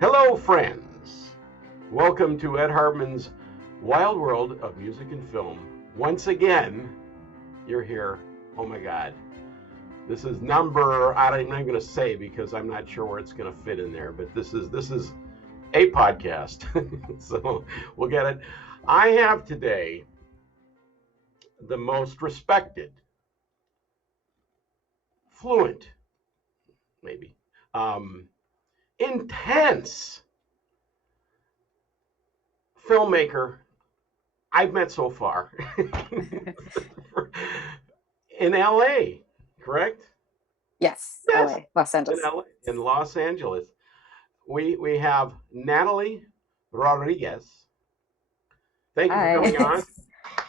Hello, friends. Welcome to Ed Hartman's Wild World of Music and Film. Once again, you're here. Oh my God. This is number, I'm not going to say because I'm not sure where it's going to fit in there, but this is a podcast. So we'll get it. I have today the most respected, fluent, maybe, intense filmmaker I've met so far in LA, correct? Yes, Yes, LA, Los in Angeles. LA, in Los Angeles. We have Natalie Rodriguez. Thank you for Hi. coming on.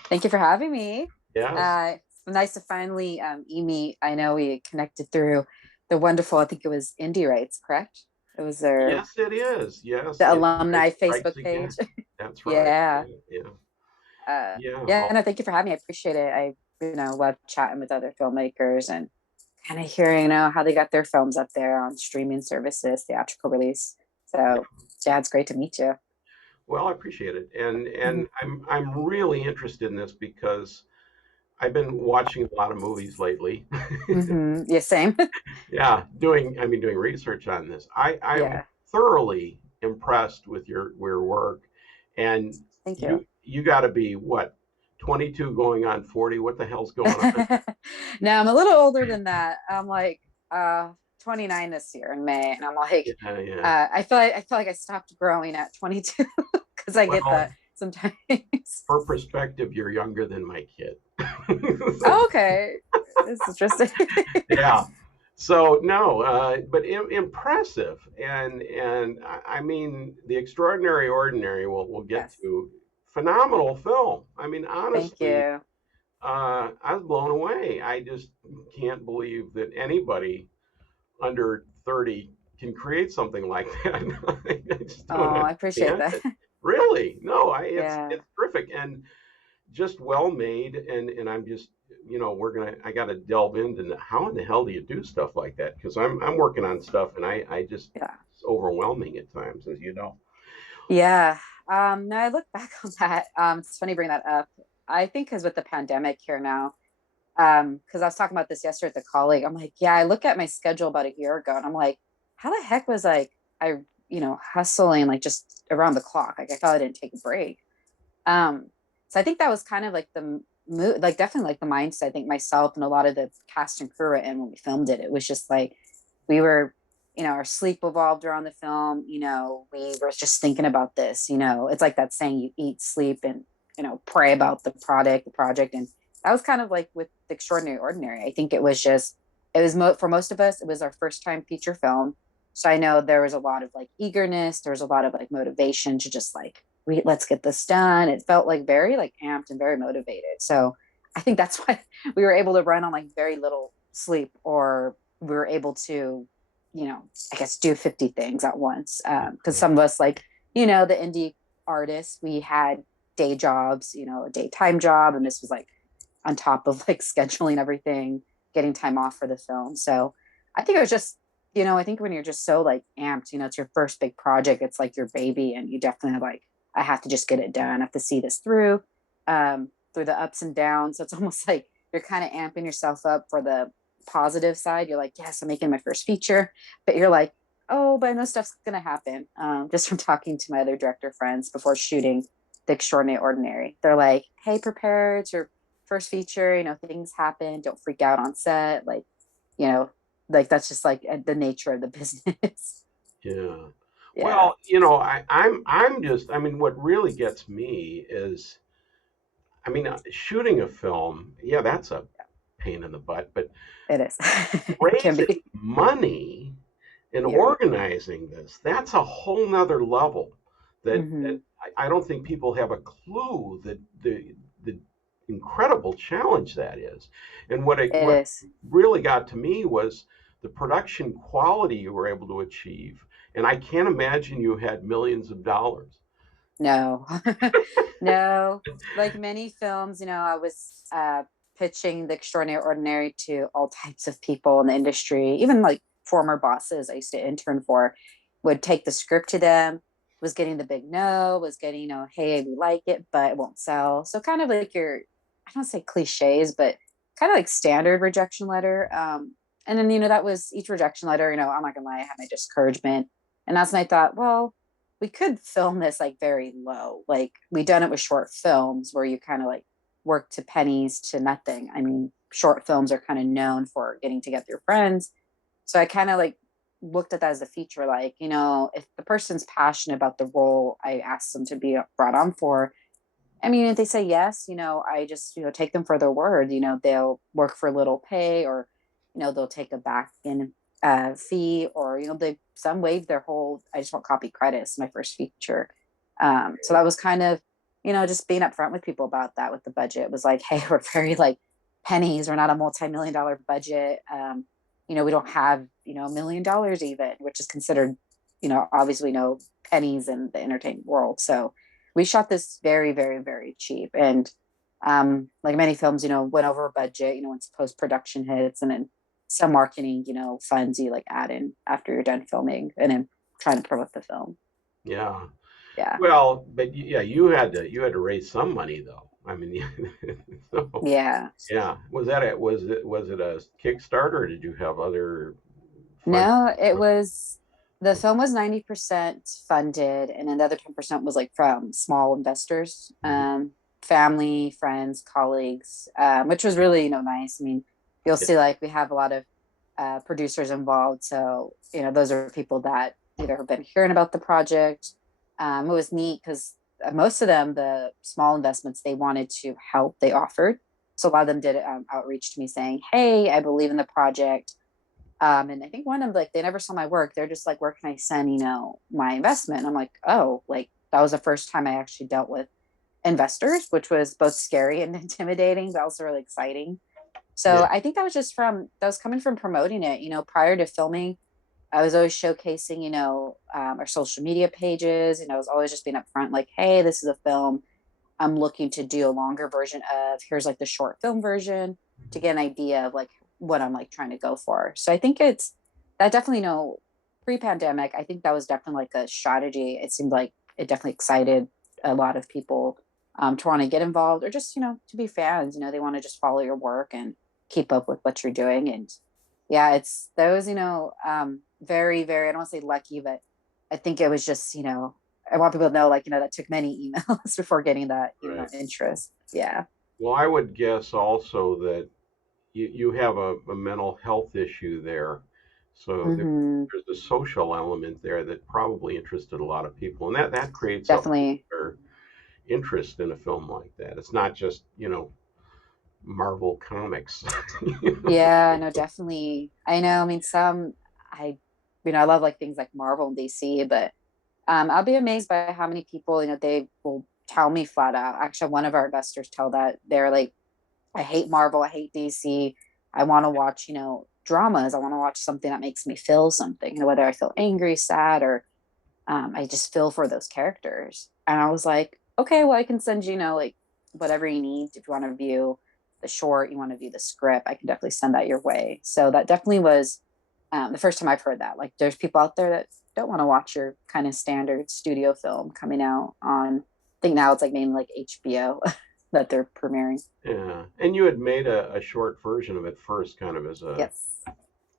Thank you for having me. Yes, It's nice to finally meet. I know we connected through the wonderful, I think it was Indie Rights, correct? It was yes, it is. Yes, the and alumni strikes Facebook again. page. That's right. Yeah. Yeah, yeah, yeah. Yeah, Oh, no, thank you for having me. I appreciate it. I, love chatting with other filmmakers and kind of hearing, how they got their films up there on streaming services, theatrical release. yeah. So, yeah, it's great to meet you. Well, I appreciate it, and Hmm. I'm really interested in this because I've been watching a lot of movies lately. Yeah, same. Yeah, doing research on this. I'm Yeah, thoroughly impressed with your work, and thank you. you got to be what 22 going on 40. What the hell's going on? No, I'm a little older than that. I'm like 29 this year in May, and I'm like, Yeah, yeah. I feel like I stopped growing at 22 because I get Well, that sometimes. for perspective, you're younger than my kid. Oh, okay, it's interesting. Yeah. So no, but impressive, and I mean the extraordinary ordinary. We'll get Yes, to phenomenal film. I mean, thank honestly, you. I was blown away. I just can't believe that anybody under 30 can create something like that. I just Oh, don't I appreciate understand that. it. Really, no, Yeah. it's terrific and just well made. And I'm just I got to delve into how in the hell do you do stuff like that? Because I'm working on stuff and I just Yeah. it's overwhelming at times, as you know. Yeah. No, I look back on that. It's funny you bring that up. I think because with the pandemic here now, because I was talking about this yesterday with a colleague. I'm like, yeah, I look at my schedule about a year ago and I'm like, how the heck was like I, hustling like just around the clock? Like I thought I didn't take a break. So I think that was kind of like the mood, like definitely like the mindset. I think myself and a lot of the cast and crew were in when we filmed it. It was just like we were, our sleep evolved around the film. We were just thinking about this. It's like that saying, you eat, sleep, and pray about the project, and that was kind of like with the extraordinary ordinary. I think it was just for most of us, it was our first time feature film. So I know there was a lot of like eagerness, there was a lot of like motivation to just like let's get this done. It felt like very like amped and very motivated. So I think that's why we were able to run on like very little sleep, or we were able to, I guess do 50 things at once. Because some of us, like, the indie artists, we had day jobs, a daytime job, and this was like on top of like scheduling everything, getting time off for the film. So I think it was just, I think when you're just so like amped, it's your first big project, it's like your baby, and you definitely like, I have to just get it done. I have to see this through the ups and downs. So it's almost like you're kind of amping yourself up for the positive side. You're like, yes, I'm making my first feature, but you're like, oh, but I know stuff's gonna happen. Just from talking to my other director friends before shooting The Extraordinary Ordinary, they're like, hey, prepare. It's your first feature. Things happen. Don't freak out on set. You know, like that's just like the nature of the business. Yeah. Yeah, Well, I'm just I mean what really gets me is shooting a film, yeah, that's a pain in the butt, but it is. It can raising be. money and Yeah. organizing this, that's a whole nother level that Hmm. I don't think people have a clue that the incredible challenge that is. And It what is. really got to me was the production quality you were able to achieve. And I can't imagine you had millions of dollars. No, no. Like many films, I was pitching The Extraordinary Ordinary to all types of people in the industry, even like former bosses I used to intern for. would take the script to them, was getting the big no, was getting, hey, we like it, but it won't sell. So kind of like your, I don't say cliches, but kind of like standard rejection letter. And then, that was each rejection letter, I'm not gonna lie, I had my discouragement. And that's when I thought, well, we could film this like very low. Like we done it with short films where you kind of like work to pennies to nothing. I mean, short films are kind of known for getting together your friends. So I kind of like looked at that as a feature, like, if the person's passionate about the role I asked them to be brought on for, I mean, if they say yes, I just, take them for their word. They'll work for little pay, or, they'll take a back in fee, or, some waive their whole, I just want copy credits, my first feature. So that was kind of, just being upfront with people about that with the budget. It was like, hey, we're very like pennies. We're not a multi-million dollar budget. We don't have, $1 million even, which is considered, obviously no pennies in the entertainment world. So we shot this very, very, very cheap. And like many films, went over budget, once post-production hits, and then some marketing, funds you like add in after you're done filming and then trying to promote the film. Yeah. Yeah. Well, but yeah, you had to raise some money though. I mean, so Yeah. yeah. Was it a Kickstarter, or did you have other fund? No, it was, the film was 90% funded, and then the other 10% was like from small investors, Mhm. family, friends, colleagues, which was really, nice. I mean, you'll Yeah. see like we have a lot of producers involved. So, those are people that either have been hearing about the project. It was neat because most of them, the small investments, they wanted to help, they offered. So a lot of them did outreach to me saying, hey, I believe in the project. And I think one of them, like, they never saw my work. They're just like, where can I send, my investment? And I'm like, oh, like that was the first time I actually dealt with investors, which was both scary and intimidating, but also really exciting. Yeah. So I think that was coming from promoting it, prior to filming. I was always showcasing, our social media pages, I was always just being upfront, like, hey, this is a film I'm looking to do a longer version of. Here's like the short film version to get an idea of like what I'm like trying to go for. So I think it's that definitely, pre-pandemic, I think that was definitely like a strategy. It seemed like it definitely excited a lot of people to want to get involved, or just, to be fans. They want to just follow your work and keep up with what you're doing. And yeah, it's those, very, very, I don't want to say lucky, but I think it was just, I want people to know, like, that took many emails before getting that, Right. interest. Yeah. Well, I would guess also that you have a mental health issue there. So Hmm. there's the social element there that probably interested a lot of people, and that creates a whole Definitely. other interest in a film like that. It's not just Marvel comics. Yeah, no, definitely. I know. I mean, I, I love like things like Marvel and DC, but I'll be amazed by how many people, they will tell me flat out. Actually, one of our investors tell that they're like, I hate Marvel, I hate DC. I want to watch, dramas. I want to watch something that makes me feel something, whether I feel angry, sad, or I just feel for those characters. And I was like, okay, well, I can send you, like whatever you need. If you want to view the short, you want to view the script, I can definitely send that your way. So that definitely was the first time I've heard that. Like, there's people out there that don't want to watch your kind of standard studio film coming out on, I think now it's like mainly like HBO that they're premiering. Yeah, and you had made a short version of it first, kind of as a Yes.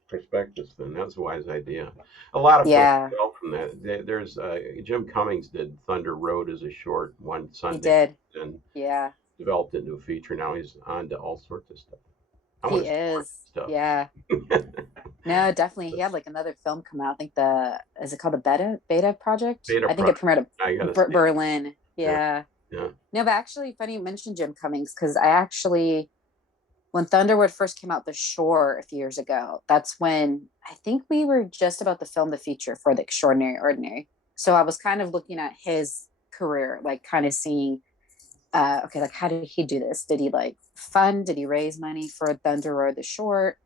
prospectus. Then that's a wise idea. A lot of films Yeah, develop from that. There's Jim Cummings did Thunder Road as a short one he Sunday, did. and Yeah, developed it into a feature. Now he's on to all sorts of stuff. I he want to see more of is. his Yeah. No, definitely. He had like another film come out. I think is it called the Beta Project? Beta I think it project. premiered I gotta at see it. Berlin. Yeah, Yeah. yeah. No, but actually, funny you mentioned Jim Cummings, because I actually, when Thunderwood first came out, the shore a few years ago, that's when I think we were just about to film the feature for The Extraordinary Ordinary. So I was kind of looking at his career, like kind of seeing, okay, like how did he do this? Did he like fund? Did he raise money for Thunder or the short?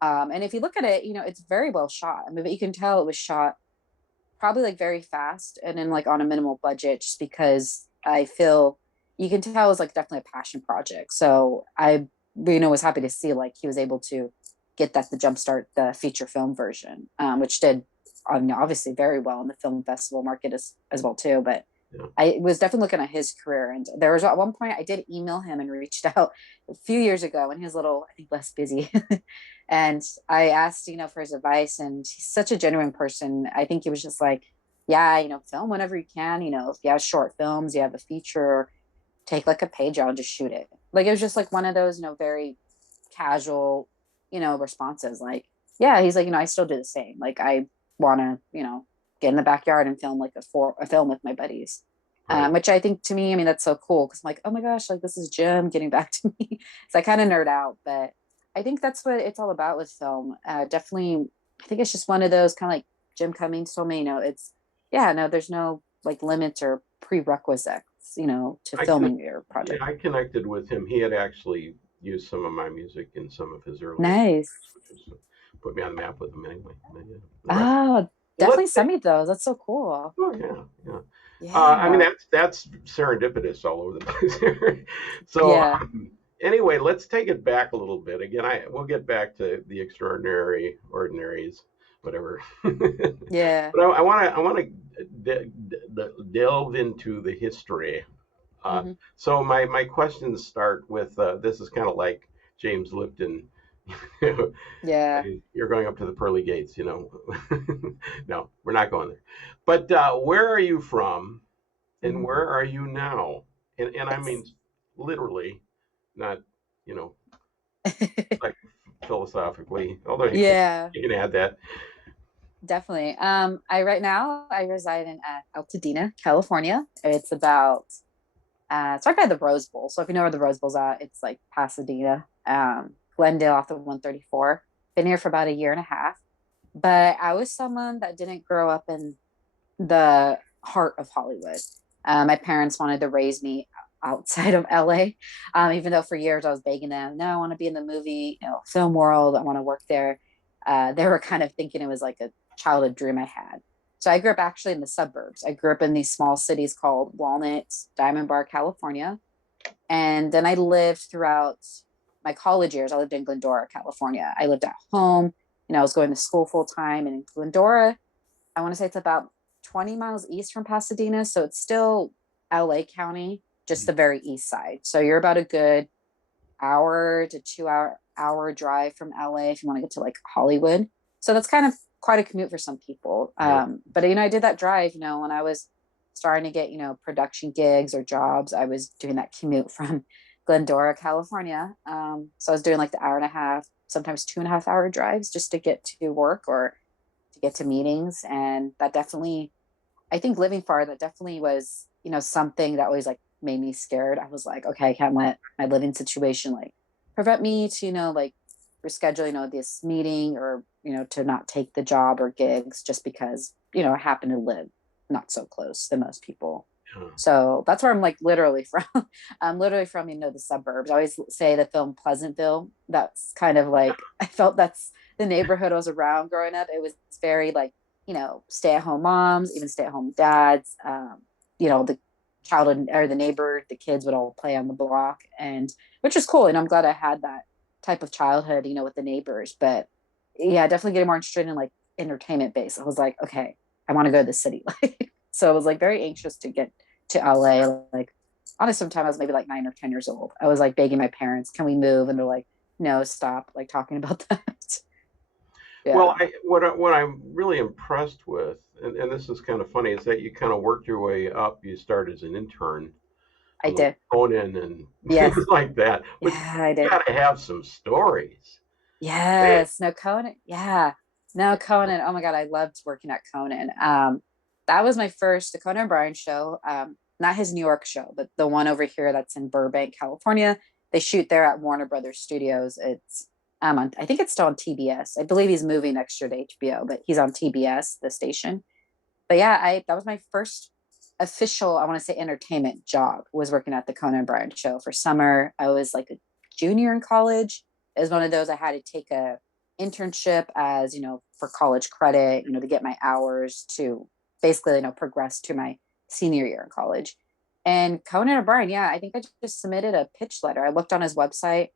And if you look at it, it's very well shot. I mean, but you can tell it was shot probably like very fast and then like on a minimal budget, just because I feel you can tell it was like definitely a passion project. So I, was happy to see like he was able to get that to jumpstart the feature film version, which did obviously very well in the film festival market as well too. But Yeah. I was definitely looking at his career, and there was at one point I did email him and reached out a few years ago when he was a little, I think, less busy. And I asked, for his advice, and he's such a genuine person. I think he was just like, yeah, film whenever you can. If you have short films, you have a feature, take like a page out and just shoot it. Like it was just like one of those, very casual, responses. Like, yeah, he's like, I still do the same. Like I want to, get in the backyard and film like a film with my buddies. Right. Which I think to me, I mean, that's so cool because I'm like, oh my gosh, like this is Jim getting back to me. So I kind of nerd out, but I think that's what it's all about with film. Definitely, I think it's just one of those kind of like Jim Cummings told me, it's, yeah, no, there's no like limits or prerequisites, to I filming your Yeah, project. I connected with him. He had actually used some of my music in some of his earlier Nice. projects, which is put me on the map with him anyway. Yeah, the rest. Oh, Well, definitely let's send me those. That's so cool. Oh yeah, yeah. I mean Yeah. that's serendipitous all over the place here. So Yeah. anyway, let's take it back a little bit. Again, we'll get back to the extraordinary ordinaries, whatever. Yeah. But I want to delve into the history. Uh, Hmm. so my questions start with this is kind of like James Lipton. Yeah. You're going up to the pearly gates, No, we're not going there. But where are you from, and Hmm. where are you now? And I mean literally, not you know like philosophically. Although Yeah, you can add that. definitely. I right now I reside in Altadena, California. It's right by the Rose Bowl. So if you know where the Rose Bowl's at, it's like Pasadena, Glendale off the 134. Been here for about a year and a half. But I was someone that didn't grow up in the heart of Hollywood. My parents wanted to raise me outside of LA, even though for years I was begging them, no, I want to be in the movie, film world. I want to work there. They were kind of thinking it was like a childhood dream I had. So I grew up actually in the suburbs. I grew up in these small cities called Walnut, Diamond Bar, California. And then I lived throughout my college years. I lived in Glendora, California. I lived at home. I was going to school full time. And in Glendora, I want to say it's about 20 miles east from Pasadena. So it's still LA County, just the very east side. So you're about a good hour to 2 hour drive from LA if you want to get to like Hollywood. So that's kind of quite a commute for some people. Yeah. But I did that drive, when I was starting to get, production gigs or jobs, I was doing that commute from Glendora, California. So I was doing like the hour and a half, sometimes 2.5 hour drives just to get to work or to get to meetings. And that definitely, I think living far, that definitely was, something that always like made me scared. I was like, okay, I can't let my living situation like prevent me to, like reschedule, this meeting or, to not take the job or gigs just because, I happen to live not so close to most people. Yeah. So that's where I'm like literally from. I'm literally from, the suburbs. I always say the film Pleasantville. That's kind of like, I felt that's the neighborhood I was around growing up. It was very like, stay at home moms, even stay at home dads. The childhood or the neighbor, the kids would all play on the block, and which is cool. And I'm glad I had that type of childhood, with the neighbors. But yeah, definitely getting more interested in like entertainment base. I was like, okay, I want to go to the city. So I was like very anxious to get to LA. Like honestly, sometime I was maybe like 9 or 10 years old. I was like begging my parents, can we move? And they're like, no, stop like talking about that. Well, Yeah, what I'm really impressed with, and this is kind of funny, is that you kind of worked your way up. You started as an intern I on like did. Conan and Yes. things like that, which Yeah, I you did. got to have some stories. Man, Yes. No, Conan. Yeah. No, Conan. Oh my God. I loved working at Conan. That was my first, the Conan O'Brien show. Not his New York show, but the one over here that's in Burbank, California. They shoot there at Warner Brothers Studios. It's I think it's still on TBS. I believe he's moving next year to HBO, but he's on TBS, the station. But yeah, I that was my first official, I want to say entertainment job, was working at the Conan O'Brien show for summer. I was like a junior in college. It was one of those I had to take a internship as, for college credit, to get my hours to basically, progress to my senior year in college. And Conan O'Brien, yeah, I think I just submitted a pitch letter. I looked on his website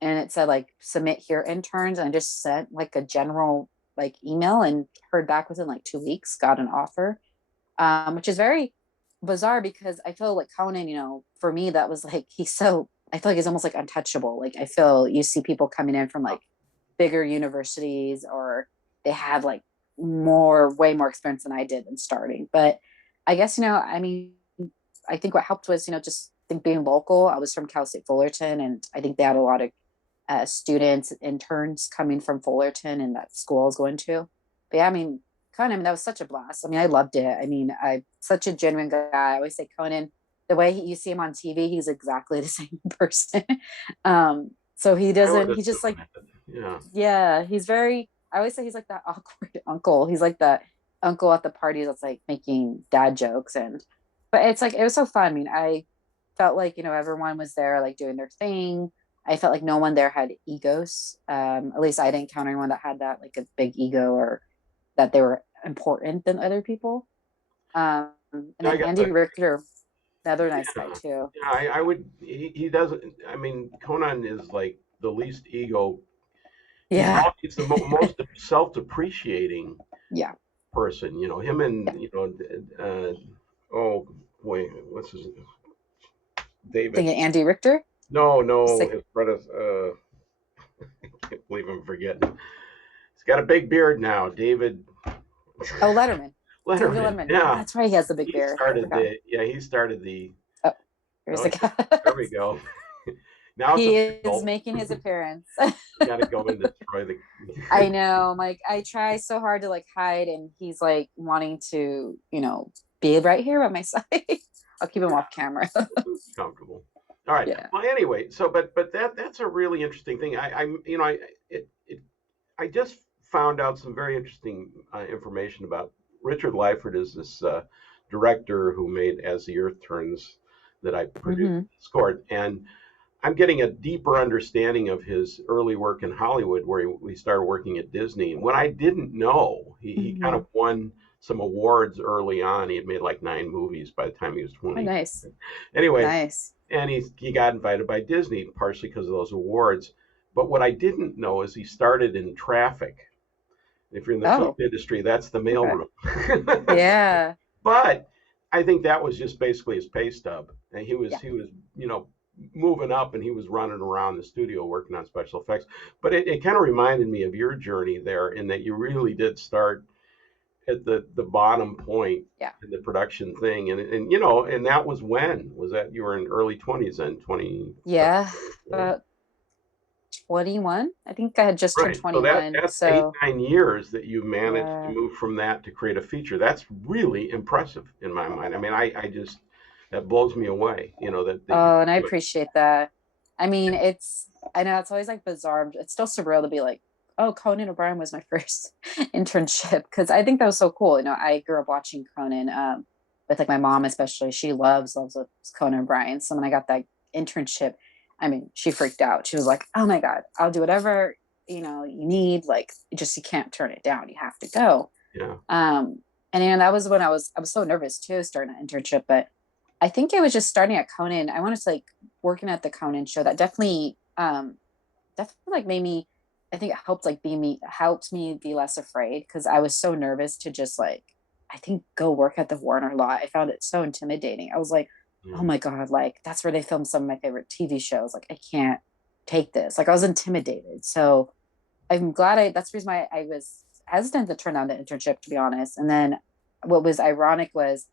and it said like submit here interns, and I just sent like a general like email and heard back within like 2 weeks, got an offer, which is very bizarre because I feel like Conan, for me, that was like, I feel like he's almost like untouchable. Like, I feel you see people coming in from like bigger universities or they have like way more experience than I did in starting. But I guess, I mean, I think what helped was, just think being local. I was from Cal State Fullerton, and I think they had a lot of students, interns coming from Fullerton and that school I was going to. But yeah, I mean, Conan, that was such a blast. I mean, I loved it. I mean, such a genuine guy. I always say Conan, the way you see him on TV, he's exactly the same person. So I would he's just assume like, that. Yeah. yeah, I always say he's like that awkward uncle. He's like that uncle at the parties that's like making dad jokes. But it's like, it was so fun. I mean, I felt like, everyone was there like doing their thing. I felt like no one there had egos. At least I didn't encounter anyone that had that like a big ego or that they were important than other people. And I then got Andy the Richter, the other nice guy yeah. too. Yeah, I would. He doesn't. I mean, Conan is like the least ego. Yeah. He's the most self-depreciating Yeah. person. Him Yeah. and oh wait, what's his David? Thinking Andy Richter. No, Just no, like, his brother. I can't believe I'm forgetting. He's got a big beard now, David oh, Letterman. David Letterman. Letterman. Yeah, That's right. He has the big he beard. I started forgot. the. Yeah, he started the. Oh, here's Oh the yeah, guy. there we go. Now it's He is official. making his appearance. You got to go and destroy the. I know. Like, I try so hard to like hide, and he's like wanting to, be right here by my side. I'll keep him off camera. Comfortable. All right. Yeah. Well, anyway, so but that's a really interesting thing. I just found out some very interesting information about Richard Lyford is this director who made As the Earth Turns that I produced Hmm. scored, and I'm getting a deeper understanding of his early work in Hollywood, where we started working at Disney. And what I didn't know, he kind Hmm. of won some awards early on. He had made like 9 movies by the time he was Oh, 20. nice. Anyway, Nice. and he got invited by Disney partially because of those awards. But what I didn't know is he started in traffic. If you're in the film Oh, industry, that's the okay. mailroom. Yeah. But I think that was just basically his pay stub, and Yeah. he was moving up, and he was running around the studio working on special effects. But it kind of reminded me of your journey there, in that you really did start at the bottom point Yeah. in the production thing, and and that was when was that you were in early 20s then 20 Yeah. About 21. I think I had just turned right, so 21. that's eight So, 9 years that you managed to yeah. move from that to create a feature. That's really impressive in my mind. I mean, I just that blows me away, that you Oh, and I do it. appreciate that. I mean, I know it's always like bizarre. It's still surreal to be like, oh, Conan O'Brien was my first internship because I think that was so cool. I grew up watching Conan, with like my mom, especially. She loves Conan O'Brien. So when I got that internship, I mean, she freaked out. She was like, oh my God, I'll do whatever, you need. Like, you can't turn it down. You have to go. Yeah. And that was when I was so nervous too, starting an internship, but I think it was just starting at Conan. I wanted to like working at the Conan show. That definitely like made me. I think it helped like helped me be less afraid because I was so nervous to just like I think go work at the Warner lot. I found it so intimidating. I was like, oh Yeah. my God, like that's where they film some of my favorite TV shows. Like I can't take this. Like I was intimidated. So I'm glad that's the reason why I was hesitant to turn down the internship, to be honest. And then what was ironic was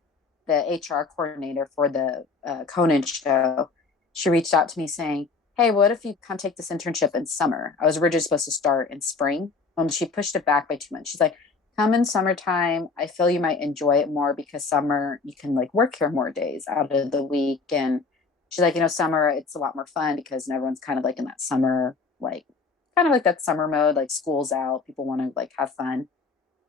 the HR coordinator for the Conan show. She reached out to me saying, hey, what if you come take this internship in summer? I was originally supposed to start in spring. She pushed it back by 2 months. She's like, come in summertime. I feel you might enjoy it more because summer you can like work here more days out of the week. And she's like, summer it's a lot more fun because everyone's kind of like in that summer, like kind of like that summer mode, like school's out, people want to like have fun.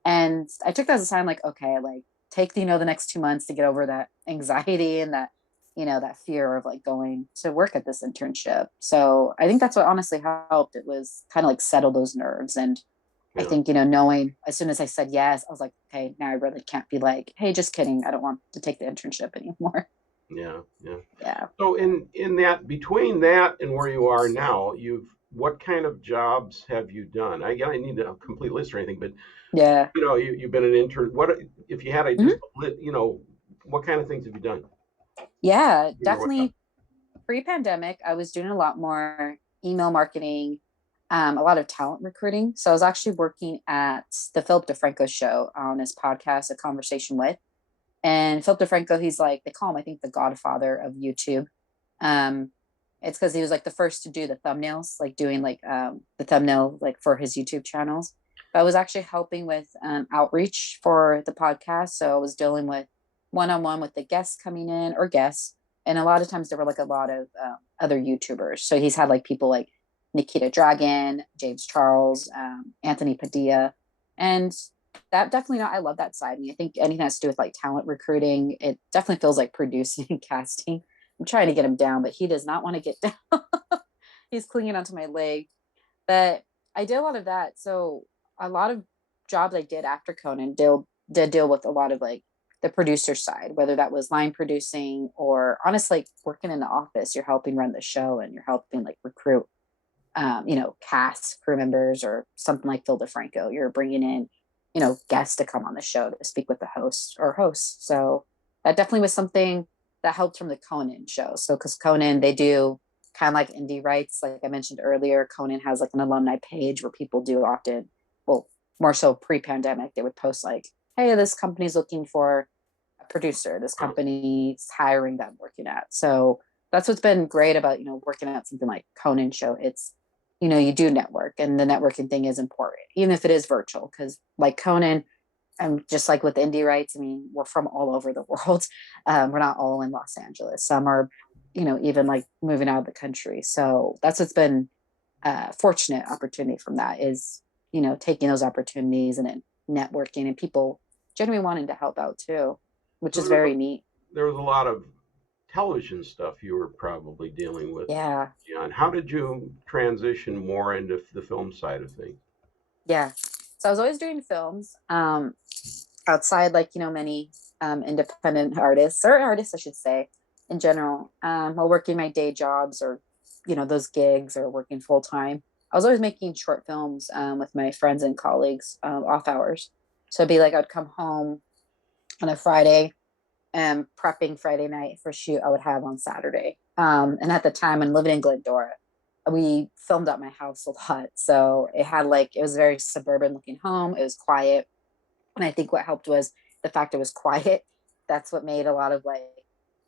And I took that as a sign, like, okay, like take the next 2 months to get over that anxiety and that, that fear of like going to work at this internship. So I think that's what honestly helped. It was kind of like settle those nerves. And I Yeah. think, knowing as soon as I said yes, I was like, okay, now I really can't be like, hey, just kidding. I don't want to take the internship anymore. Yeah. Yeah. Yeah. So in that between that and where you are now, you've what kind of jobs have you done? Again, I need a complete list or anything, but Yeah. you've been an intern. What if you had a just Mhm. what kind of things have you done? Yeah, You know what? definitely pre-pandemic, I was doing a lot more email marketing, a lot of talent recruiting. So I was actually working at the Philip DeFranco show on his podcast, A Conversation With. And Philip DeFranco, he's like, they call him, I think, the godfather of YouTube. Um, it's because he was like the first to do the thumbnails, like doing like the thumbnail like for his YouTube channels. But I was actually helping with outreach for the podcast. So I was dealing with one-on-one with the guests coming in or guests. And a lot of times there were like a lot of other YouTubers. So he's had like people like Nikita Dragon, James Charles, Anthony Padilla. And that definitely not, I love that side of me. I think anything that has to do with like talent recruiting, it definitely feels like producing and casting. I'm trying to get him down, but he does not want to get down. He's clinging onto my leg. But I did a lot of that. So a lot of jobs I did after Conan did deal with a lot of like the producer side, whether that was line producing or honestly like working in the office. You're helping run the show and you're helping like recruit, cast crew members or something like Phil DeFranco. You're bringing in, guests to come on the show to speak with the host or hosts. So that definitely was something that helped from the Conan show. So because Conan, they do kind of like indie rights, like I mentioned earlier. Conan has like an alumni page where people do often, well, more so pre-pandemic, they would post like, "Hey, this company's looking for a producer. This Wow. company's hiring that I'm working at." So that's what's been great about working at something like Conan show. It's you do network, and the networking thing is important, even if it is virtual. Because like Conan, and just like with indie rights, I mean, we're from all over the world. We're not all in Los Angeles. Some are, even like moving out of the country. So that's what's been fortunate opportunity from that is, taking those opportunities and then networking and people genuinely wanting to help out too, which So is very neat. there was a lot of television stuff you were probably dealing with, Yeah. John. How did you transition more into the film side of things? Yeah. So I was always doing films outside, like, many independent artists or artists, I should say, in general, while working my day jobs or, those gigs or working full time. I was always making short films with my friends and colleagues off hours. So it'd be like I'd come home on a Friday and prepping Friday night for a shoot I would have on Saturday. And at the time, when living in Glendora, we filmed at my house a lot. So it was a very suburban looking home. It was quiet. And I think what helped was the fact it was quiet. That's what made a lot of like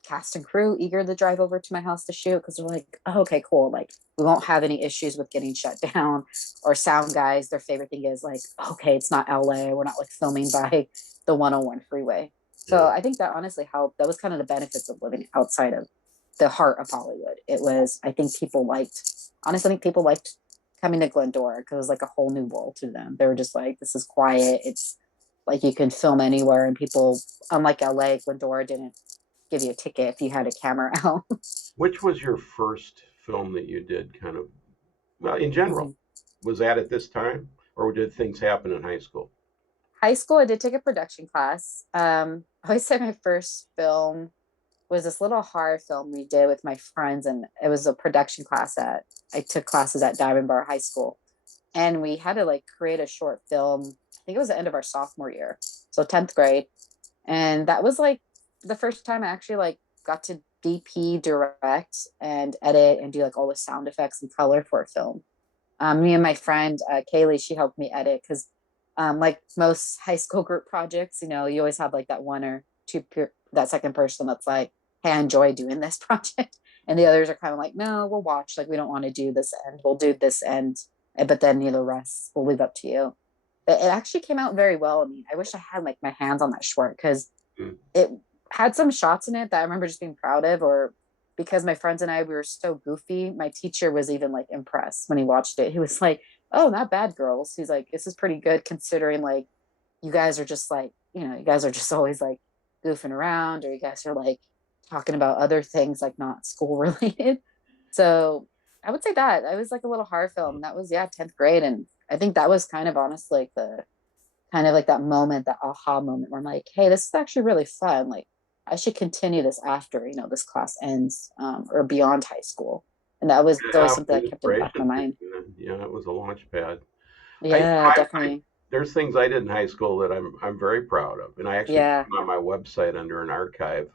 cast and crew eager to drive over to my house to shoot because they're like, oh, okay, cool. Like we won't have any issues with getting shut down. Or sound guys, their favorite thing is like, okay, it's not LA. We're not like filming by the 101 freeway. So Yeah. I think that honestly helped. That was kind of the benefits of living outside of the heart of Hollywood. It was, I think honestly, I think people liked coming to Glendora because it was like a whole new world to them. They were just like, this is quiet. It's like you can film anywhere, and people, unlike LA, Glendora didn't give you a ticket if you had a camera out. Which was your first film that you did, kind of, well, in general? Mhm. Was that at this time, or did things happen in high school? High school, I did take a production class. I always say my first film was this little horror film we did with my friends, and it was a production class at I took classes at Diamond Bar High School, and we had to like create a short film. I think it was the end of our sophomore year, so 10th grade, and that was like the first time I actually like got to DP, direct, and edit and do like all the sound effects and color for a film. Me and my friend Kaylee, she helped me edit because, like most high school group projects, you always have like that one or two that second person that's like, "Hey, I enjoy doing this project," and the others are kind of like, "No, we'll watch. Like, we don't want to do this end. We'll do this end, but then the rest we'll leave up to you." But it actually came out very well. I mean, I wish I had like my hands on that short because Mm. it had some shots in it that I remember just being proud of, or because my friends and I, we were so goofy. My teacher was even like impressed when he watched it. He was like, "Oh, not bad, girls." He's like, "This is pretty good considering like you guys are just like, you guys are just always like goofing around, or you guys are like talking about other things like not school related." So I would say that I was like a little horror film. That was, yeah, 10th grade. And I think that was kind of honestly like the kind of like that moment, that aha moment where I'm like, hey, this is actually really fun. Like I should continue this after, this class ends, or beyond high school. And that was always Yeah, something the that kept in the back of inspiration. my mind. Yeah, it was a launch pad. Yeah, I definitely. there's things I did in high school that I'm very proud of, and I actually put Yeah. them on my website under an archive.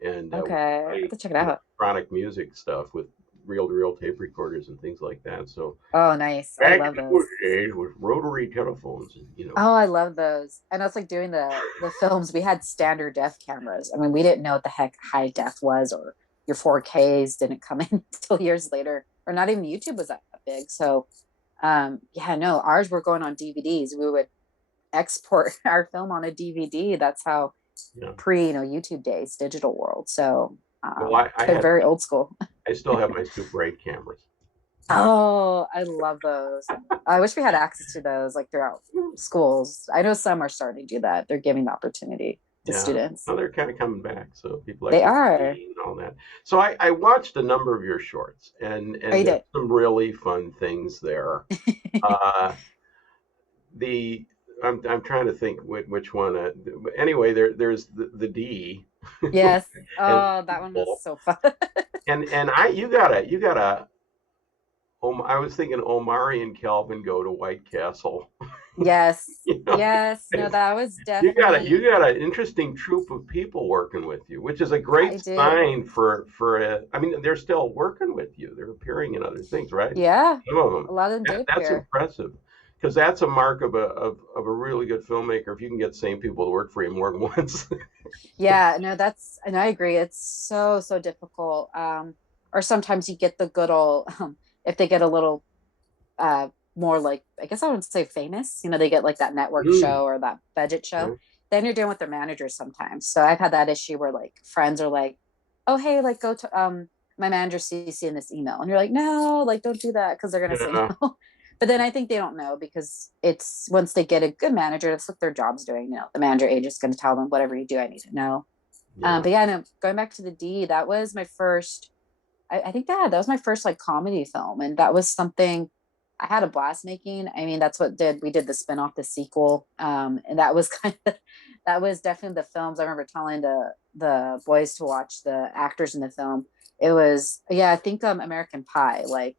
And we Okay. I have play to check it out. electronic music stuff with reel-to-reel tape recorders and things like that. So Oh, nice. I back love in those those. days with rotary telephones, and Oh, I love those. And that's like doing the films. We had standard def cameras. I mean, we didn't know what the heck high def was, or your 4Ks didn't come in until years later, or not even YouTube was that big. So yeah, no, ours were going on DVDs. We would export our film on a DVD. That's how yeah. YouTube days, digital world. So Well, I they're had very old school. I still have my Super 8 cameras. Oh, I love those. I wish we had access to those like throughout schools. I know some are starting to do that. They're giving the opportunity to Yeah. students. Now they're kind of coming back, so people They actually are. see and all that. So I watched a number of your shorts, Oh, and you there's did. some really fun things there. Uh, the I'm trying to think which one. Anyway, there's the D Yes. and Oh, that one was people. so fun. And I you gotta I was thinking Omari and Calvin go to White Castle. Yes. You know, Yes. No, that was you definitely, got an interesting troop of people working with you, which is a I great did. sign for a, I mean, they're still working with you. They're appearing in other things, right? Yeah. Some of them. A lot of them did That's appear. impressive because that's a mark of a really good filmmaker if you can get the same people to work for you more than once. Yeah, no, and I agree. It's so, so difficult. Or sometimes you get the good old, if they get a little more like, I guess I wouldn't say famous, they get like that network Mm. show or that budget show, Right. then you're dealing with their managers sometimes. So I've had that issue where like friends are like, oh hey, like go to my manager CC in this email. And you're like, no, like don't do that because they're gonna say Yeah. no. But then I think they don't know because it's once they get a good manager, that's what their job's doing. The manager agent's gonna tell them whatever you do, I need to know. Yeah. But yeah, no, going back to the D, that was my first, I think that was my first like comedy film. And that was something I had a blast making. I mean, that's what we did the spinoff, the sequel. And that was that was definitely the films. I remember telling the boys to watch the actors in the film. It was, yeah, I think American Pie, like,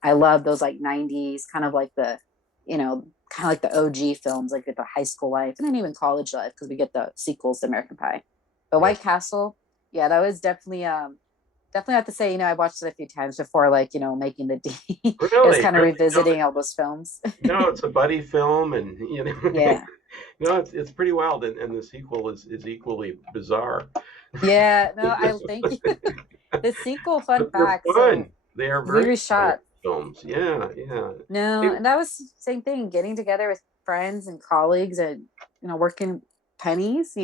I love those like 90s, kind of like kind of like the OG films, like the high school life and then even college life, because we get the sequels to American Pie. But Yeah. White Castle, yeah, that was definitely have to say, I watched it a few times before, like, making the D. It was Really, kind of really. revisiting all those films. It's a buddy film, and Yeah. it's pretty wild, and the sequel is equally bizarre. Yeah. No, I thank you. The sequel, fun But they're fact. fun. So They are we very fun reshot. films. Yeah, yeah. No, They, and that was same thing, getting together with friends and colleagues and, working pennies,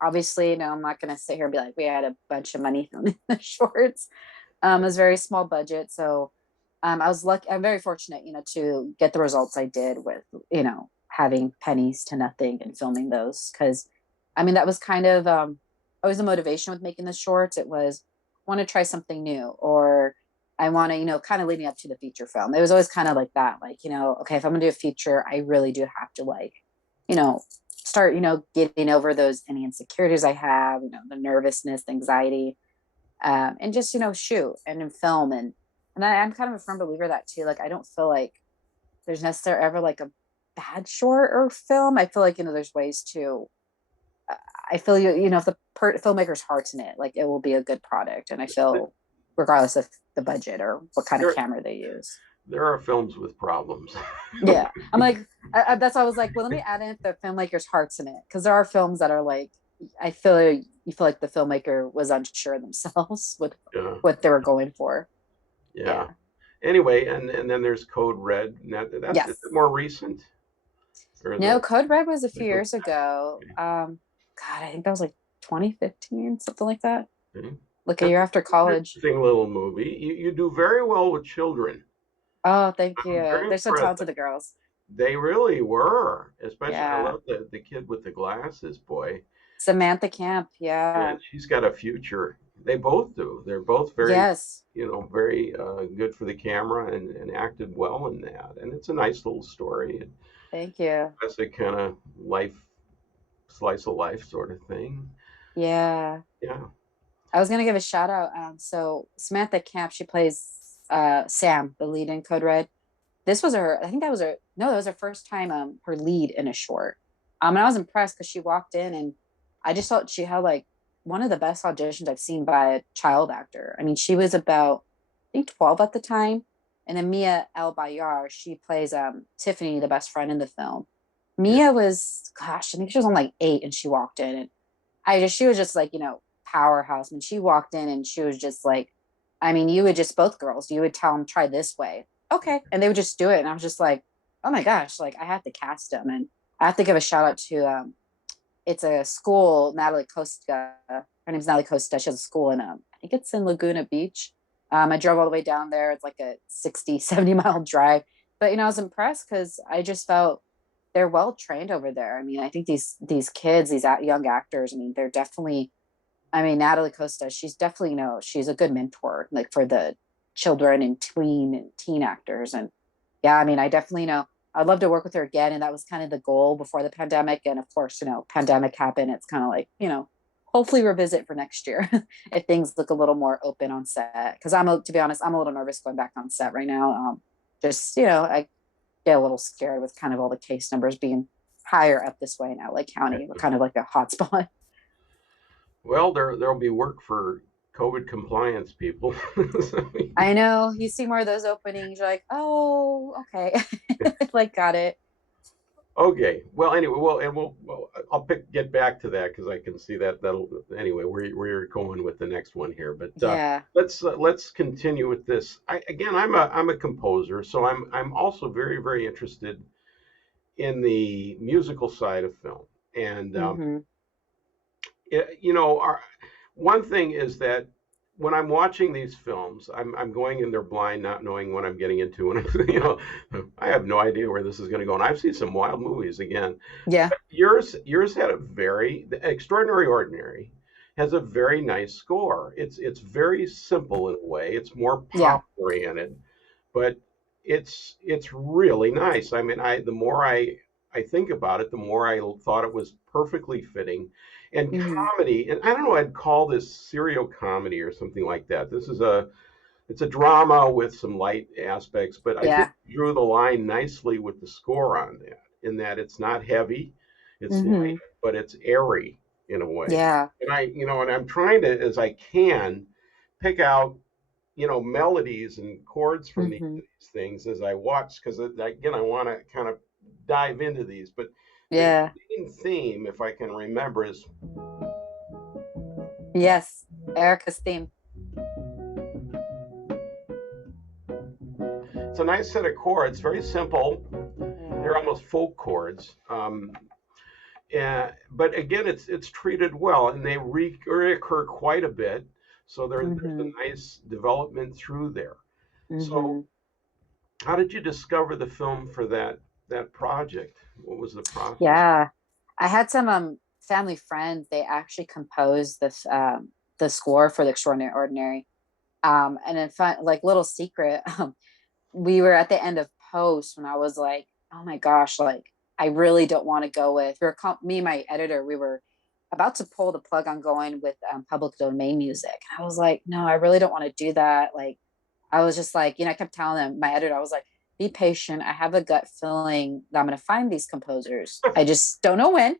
obviously, I'm not going to sit here and be like, we had a bunch of money filming the shorts. It was very small budget. So I was lucky. I'm very fortunate, to get the results I did with, having pennies to nothing and filming those. Cause I mean, that was kind of always the motivation with making the shorts. It was want to try something new, or I want to, kind of leading up to the feature film. It was always kind of like that, like, okay, if I'm gonna do a feature, I really do have to like, start, getting over those any insecurities I have, the nervousness, the anxiety, and just shoot and in film and I'm kind of a firm believer of that too. Like I don't feel like there's necessarily ever like a bad short or film. I feel like there's ways to. I feel if the filmmaker's heart's in it, like it will be a good product. And I feel regardless of the budget or what kind of there, camera they use. there are films with problems. Yeah, I'm like that's why I was like, well, let me add in if the filmmaker's heart's in it, because there are films that are like I feel you feel like the filmmaker was unsure themselves with Yeah, what they were going for. yeah. Yeah. Anyway, and then there's Code Red. And that's is Yes. it more recent, or is No, that Code Red was a few like years ago. God, I think that was like 2015, something like that. okay? Like a That's year after an college. interesting little movie. You do very well with children. Oh, thank I'm you. very They're so impressed. talented, the girls. They really were. Especially, I Yeah. love the kid with the glasses, boy. Samantha Camp. And Yeah. she's got a future. They both do. They're both very, Yes. very good for the camera and acted well in that. And it's a nice little story. And Thank you. that's a kind of life, slice of life sort of thing. Yeah. Yeah. I was gonna give a shout out. So Samantha Camp, she plays Sam, the lead in Code Red. This was her, I think that was her, no, that was her first time, her lead in a short. And I was impressed because she walked in and I just thought she had like one of the best auditions I've seen by a child actor. I mean, she was about, I think 12 at the time. And then Mia El Bayar, she plays Tiffany, the best friend in the film. Yeah. Mia was, gosh, I think she was on like 8 and she walked in and she was just like, powerhouse. And she walked in and she was just like, I mean, you would just, both girls, you would tell them, try this way. Okay. And they would just do it. And I was just like, oh my gosh, like I have to cast them. And I have to give a shout out to, it's a school, Natalie Costa. Her name's Natalie Costa. She has a school in, I think it's in Laguna Beach. I drove all the way down there. It's like a 60, 70-mile drive. But, I was impressed because I just felt they're well trained over there. I mean, I think these kids, these young actors, I mean, they're definitely, I mean, Natalie Costa, she's definitely, she's a good mentor, like for the children and tween and teen actors. And yeah, I mean, I definitely know I'd love to work with her again. And that was kind of the goal before the pandemic. And of course, pandemic happened. It's kind of like, hopefully revisit for next year if things look a little more open on set. Cause to be honest, I'm a little nervous going back on set right now. Just, I get a little scared with kind of all the case numbers being higher up this way in LA County. We're kind of like a hot spot. Well, there'll be work for COVID compliance people. I know you see more of those openings. You're like, oh, okay, like got it. Okay. Well, anyway, I'll get back to that because I can see that'll anyway where you're going with the next one here. But Yeah. let's continue with this. I'm a composer, so I'm also very very interested in the musical side of film. And Mm-hmm. our one thing is that when I'm watching these films, I'm going in there blind, not knowing what I'm getting into, and I have no idea where this is going to go. And I've seen some wild movies again. Yeah. Yours had a very extraordinary ordinary has a very nice score. It's very simple in a way. It's more Yeah. pop oriented, but it's really nice. I mean, the more I think about it, the more I thought it was perfectly fitting. And Mm-hmm. comedy, and I don't know, I'd call this serial comedy or something like that. It's a drama with some light aspects, but I think Yeah. you drew the line nicely with the score on that, in that it's not heavy, it's light, Mm-hmm. but it's airy in a way. Yeah. And I'm trying to, as I can, pick out, melodies and chords from these Mm-hmm. things as I watch, because again, I want to kind of dive into these. But the Yeah. main theme, if I can remember, is Yes. Erica's theme. it's a nice set of chords, very simple. Yeah. They're almost folk chords. But again, it's treated well, and they reoccur quite a bit. So there's Mm-hmm. a nice development through there. So, Mm-hmm. how did you discover the film for that project? What was the process? Yeah. I had some family friends. They actually composed the score for the Extraordinary Ordinary. And in fact, like little secret, we were at the end of post when I was like, oh my gosh, like I really don't want to go with. Me and my editor, we were about to pull the plug on going with public domain music. And I was like, no, I really don't want to do that. Like I was just like, I kept telling them, my editor, I was like, be patient. I have a gut feeling that I'm going to find these composers. I just don't know when.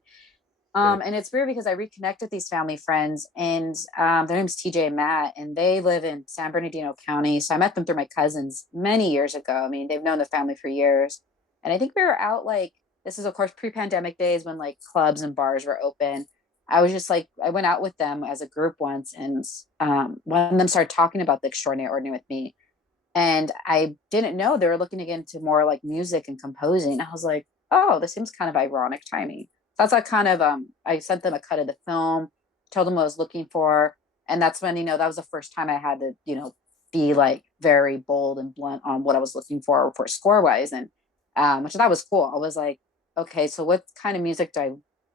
Yeah. And it's weird because I reconnected with these family friends, and their name's TJ and Matt, and they live in San Bernardino County. So I met them through my cousins many years ago. I mean, they've known the family for years. And I think we were out like, this is, of course, pre-pandemic days when like clubs and bars were open. I was just like, I went out with them as a group once, and one of them started talking about the Extraordinary Ordinary with me. And I didn't know they were looking to get into more like music and composing. I was like, oh, this seems kind of ironic timing. So that's like kind of I sent them a cut of the film, told them what I was looking for. And that's when, that was the first time I had to, be like very bold and blunt on what I was looking for score wise. And which I thought was cool. I was like, okay, so what kind of music do I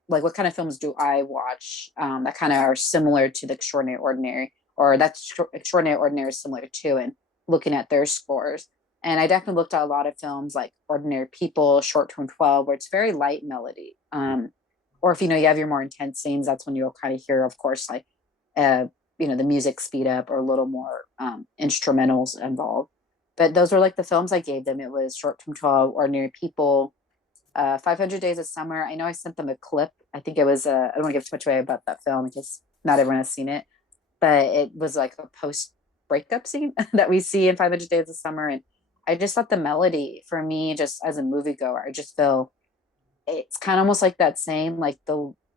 like? What kind of films do I watch that kind of are similar to the Extraordinary Ordinary, or that's Extraordinary Ordinary is similar to? And looking at their scores. And I definitely looked at a lot of films like Ordinary People, Short Term 12, where it's very light melody. Or if you have your more intense scenes, that's when you'll kind of hear, of course, like the music speed up or a little more instrumentals involved. but those were like the films I gave them. It was Short Term 12, Ordinary People, 500 Days of Summer. I know I sent them a clip. I think it was, I don't want to give too much away about that film because not everyone has seen it, but it was like a post breakup scene that we see in 500 Days of Summer. And I just thought the melody for me, just as a moviegoer, I just feel it's kind of almost like that saying, like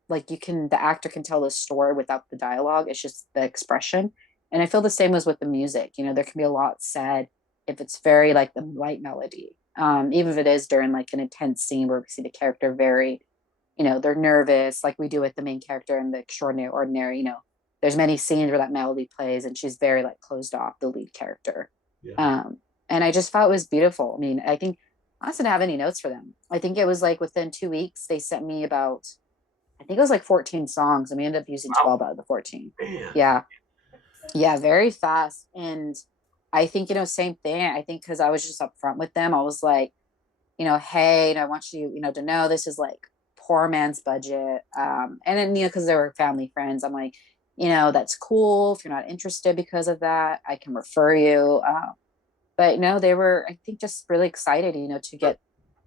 like you can, the actor can tell the story without the dialogue. It's just the expression. And I feel the same was with the music. You know, there can be a lot said if it's very like the light melody. Even if it is during like an intense scene where we see the character very, you know, they're nervous, like we do with the main character in The Extraordinary Ordinary, you know, there's many scenes where that melody plays and she's very like closed off, the lead character. Yeah. And I just thought it was beautiful. I mean, I think I didn't have any notes for them. I think it was like within 2 weeks, they sent me about, I think it was like 14 songs. And we ended up using Wow. 12 out of the 14. Man. Yeah. Yeah. Very fast. And I think, you know, same thing. I think because I was just upfront with them, I was like, you know, hey, you know, I want you, you know, to know this is like poor man's budget. And then, you know, because they were family friends, I'm like, you know, that's cool. If you're not interested because of that, I can refer you. But no, they were, I think, just really excited, you know, to get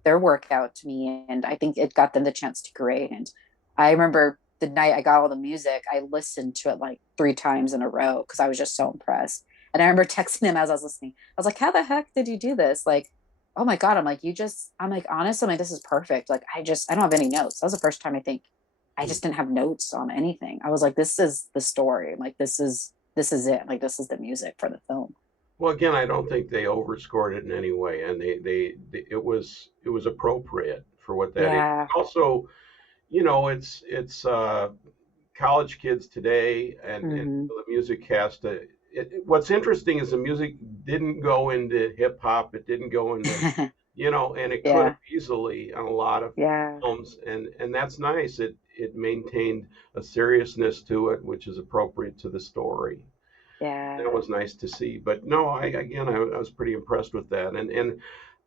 their work out to me. And I think it got them the chance to create. And I remember the night I got all the music, I listened to it like 3 times in a row because I was just so impressed. And I remember texting them as I was listening. I was like, how the heck did you do this? Like, oh my God. I'm like, I'm like, honestly, I'm like, this is perfect. Like, I don't have any notes. That was the first time I think I just didn't have notes on anything. I was like, this is the story. Like, this is it. Like, this is the music for the film. Well, again, I don't think they overscored it in any way, and it was appropriate for what that is. Yeah. Also, it's college kids today, and Hmm. the music has to. What's interesting is the music didn't go into hip hop. It didn't go into, and it could Yeah. have easily on a lot of Yeah. films, and that's nice. It maintained a seriousness to it, which is appropriate to the story. That Yeah. was nice to see. But no, I was pretty impressed with that, and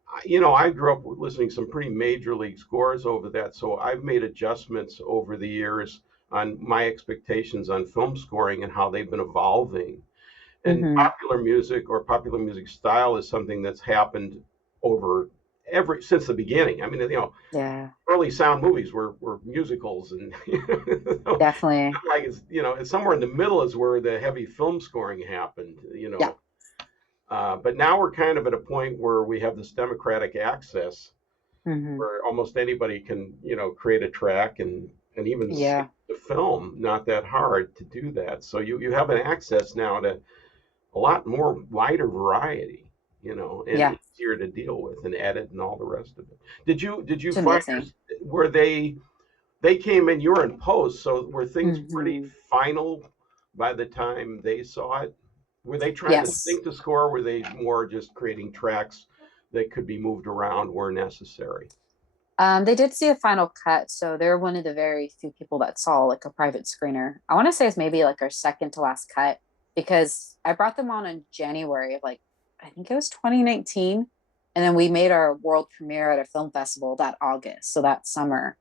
I grew up listening to some pretty major league scores over that, so I've made adjustments over the years on my expectations on film scoring and how they've been evolving. And Hmm. popular music or popular music style is something that's happened over every since the beginning. I mean, Yeah. early sound movies were musicals, and Definitely. like it's somewhere in the middle is where the heavy film scoring happened. Yeah. But now we're kind of at a point where we have this democratic access Hmm. where almost anybody can, create a track and even sing Yeah. the film. Not that hard to do that. So you have an access now to a lot more wider variety, and Yeah. easier to deal with and edit and all the rest of it. Did you It's find amazing. where they came in? You were in post, so were things pretty Hmm. final by the time they saw it? Were they trying to Yes. sync the score? Or were they more just creating tracks that could be moved around where necessary? They did see a final cut, so they're one of the very few people that saw like a private screener. I want to say it's maybe like our second to last cut because I brought them on in January of like I think it was 2019, and then we made our world premiere at a film festival that August, so that summer.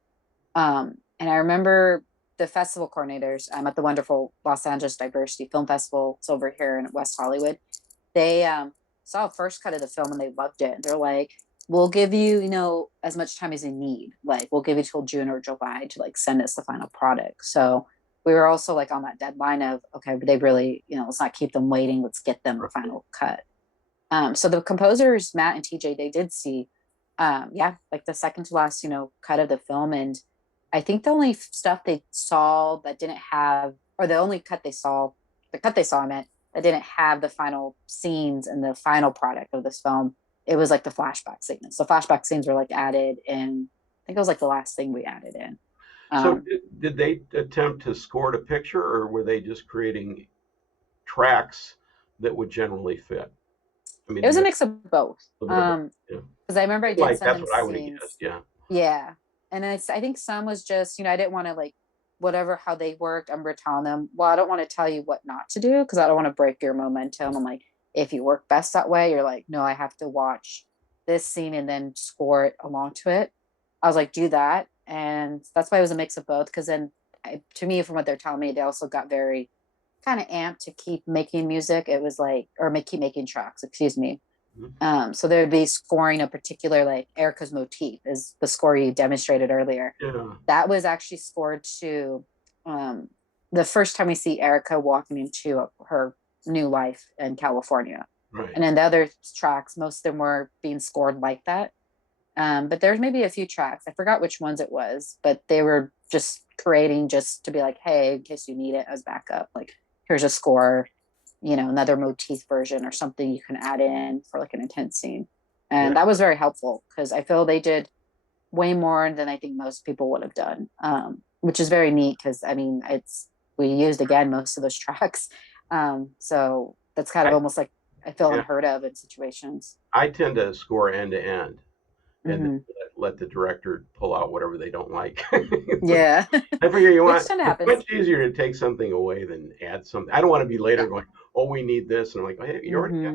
And I remember the festival coordinators at the wonderful Los Angeles Diversity Film Festival. It's over here in West Hollywood. They saw a first cut of the film and they loved it. They're like, we'll give you, you know, as much time as you need. Like, we'll give you till June or July to like send us the final product. So we were also like on that deadline of, okay, but they really, you know, let's not keep them waiting. Let's get them the final cut. So the composers, Matt and TJ, they did see, yeah, like the second to last, you know, cut of the film. And I think the only stuff they saw that didn't have, or the only cut they saw, the cut they saw, I meant, that didn't have the final scenes and the final product of this film, it was like the flashback segments. So flashback scenes were like added in, I think it was like the last thing we added in. So Um, did they attempt to score the picture, or were they just creating tracks that would generally fit? I it mean, was a a mix of both. little bit of both. Um, Yeah. because I remember I did Like send that's them what I would have scenes. guessed. Yeah. Yeah. And I think some was just, you know, I didn't want to like, whatever, how they worked, I remember telling them, well, I don't want to tell you what not to do because I don't want to break your momentum. I'm like, if you work best that way, you're like, no, I have to watch this scene and then score it along to it. I was like, do that. And that's why it was a mix of both. Because then, to me, from what they're telling me, they also got very kind of amped to keep making music. It was like, or keep making tracks, excuse me. So there would be scoring a particular, like Erica's motif is the score you demonstrated earlier. Yeah. That was actually scored to the first time we see Erica walking into her new life in California. Right. And then the other tracks, most of them were being scored like that. But there's maybe a few tracks. I forgot which ones it was, but they were just creating just to be like, hey, in case you need it as backup, like here's a score, another motif version or something you can add in for like an intense scene. Yeah. And that was very helpful because I feel they did way more than I think most people would have done, which is very neat because I mean, we used again most of those tracks. So that's kind of I, almost like I feel yeah. unheard of in situations. I tend to score end to end and Mm-hmm. let the director pull out whatever they don't like. Yeah. I figure Which kind of it's happens. much easier to take something away than add something. I don't want to be later Yeah. going, oh, we need this. And I'm like, oh, hey, you already have,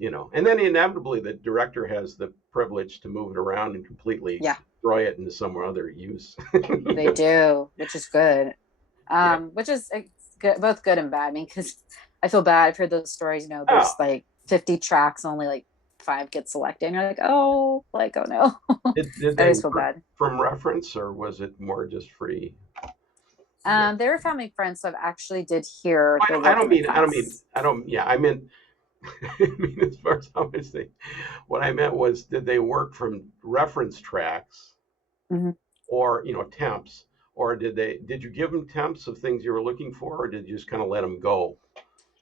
Mm-hmm. and then inevitably the director has the privilege to move it around and completely Yeah, destroy it into some other use. they do, which is good. Yeah. Which is good, both good and bad. I mean, because I feel bad for those stories. Oh, There's like 50 tracks, only like 5 get selected, and you're like, oh no. did I they always feel work bad. from reference or was it more just free? They were family friends, so I've actually did hear their I work don't in the mean, I don't mean, past. I don't, yeah, I mean, I mean, as far as how much they, what I meant was, did they work from reference tracks Mhm. or, temps? Or did you give them temps of things you were looking for, or did you just kind of let them go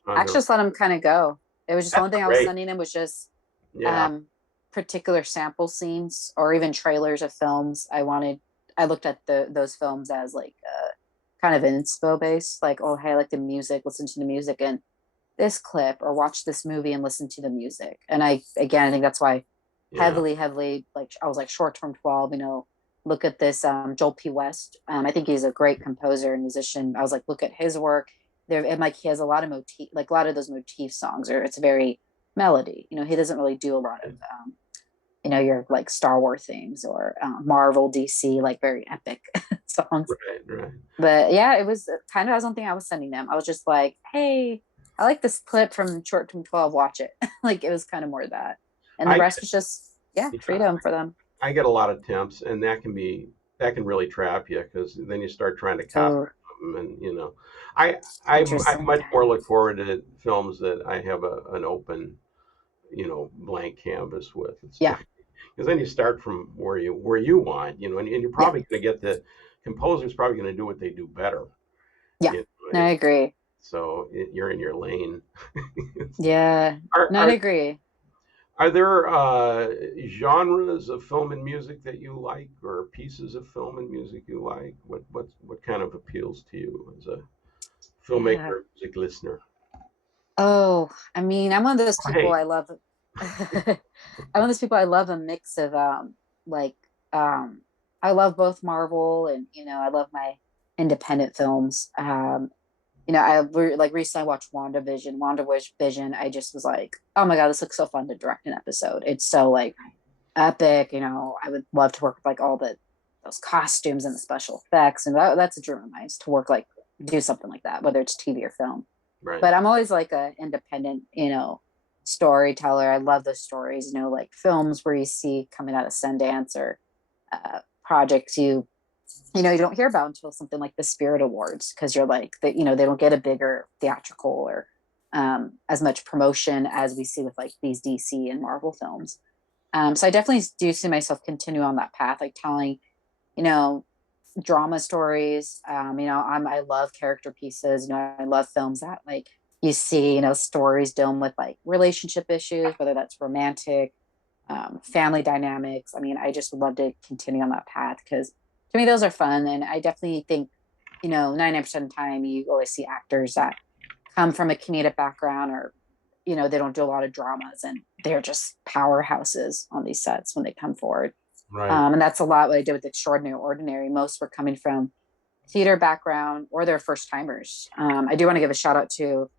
on I their, just let them kind of go. It was just the that's only thing I was great. sending them was just Yeah. um, particular sample scenes or even trailers of films. I looked at those films as like kind of inspo based, like, oh, hey, I like the music, listen to the music and this clip, or watch this movie and listen to the music. And I think that's why Yeah. heavily, like, I was like short term 12, look at this Joel P. West. I think he's a great composer and musician. I was like, look at his work. There, and like he has a lot of motif, like a lot of those motif songs, or it's very melody. He doesn't really do a lot of your like Star Wars themes or Marvel, DC, like very epic songs. Right, right. But yeah, it was kind of, I don't think I was sending them. I was just like, hey, I like this clip from Short Term 12, watch it. Like it was kind of more that. And the I rest was just, yeah, yeah, freedom for them. I get a lot of temps, and that can really trap you because then you start trying to copy Oh, them, and I I interesting. much more look forward to films that I have an open blank canvas with. It's Yeah. because then you start from where you want, and you're Yeah. probably going to get the composer's probably going to do what they do better, Yeah. you No, know, I agree. so you're in your lane. Yeah. are No, I are agree. are there genres of film and music that you like, or pieces of film and music you like? What kind of appeals to you as a Yeah. filmmaker, music listener? Oh, I mean, I'm one of those Oh, people hey, I love. I'm one of those people I love a mix of like I love both Marvel and I love my independent films. Like recently I watched WandaVision. WandaVision, I just was like, oh my God, this looks so fun to direct an episode. It's so like epic, I would love to work with like all those costumes and the special effects. And that's a dream of mine, is to work like do something like that, whether it's TV or film. right, But I'm always like a independent, storyteller. I love those stories, like films where you see coming out of Sundance or projects you don't hear about until something like the Spirit Awards, because you're like that, they don't get a bigger theatrical or as much promotion as we see with like these DC and Marvel films. So I definitely do see myself continue on that path, like telling, you know, drama stories. I love character pieces. I love films that like you see, stories dealing with like relationship issues, whether that's romantic, family dynamics. I mean, I just would love to continue on that path because to me those are fun, and I definitely think 99% of the time you always see actors that come from a comedic background, or they don't do a lot of dramas and they're just powerhouses on these sets when they come forward. right. And that's a lot what I did with Extraordinary Ordinary. Most were coming from theater background or they're first timers. I do want to give a shout out to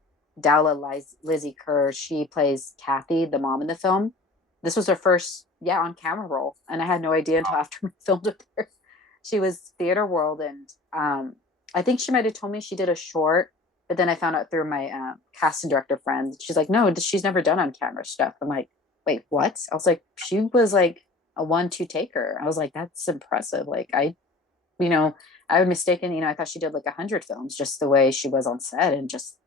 Lizzie Kerr. She plays Kathy, the mom in the film. This was her first, on camera role, and I had no idea until after we filmed with her. She was theater world, and I think she might have told me she did a short, but then I found out through my casting director friend. She's like, no, she's never done on camera stuff. I'm like, wait, what? I was like, she was like a 1-2 taker. I was like, that's impressive. Like you know, I was mistaken, I thought she did like 100 films just the way she was on set and just,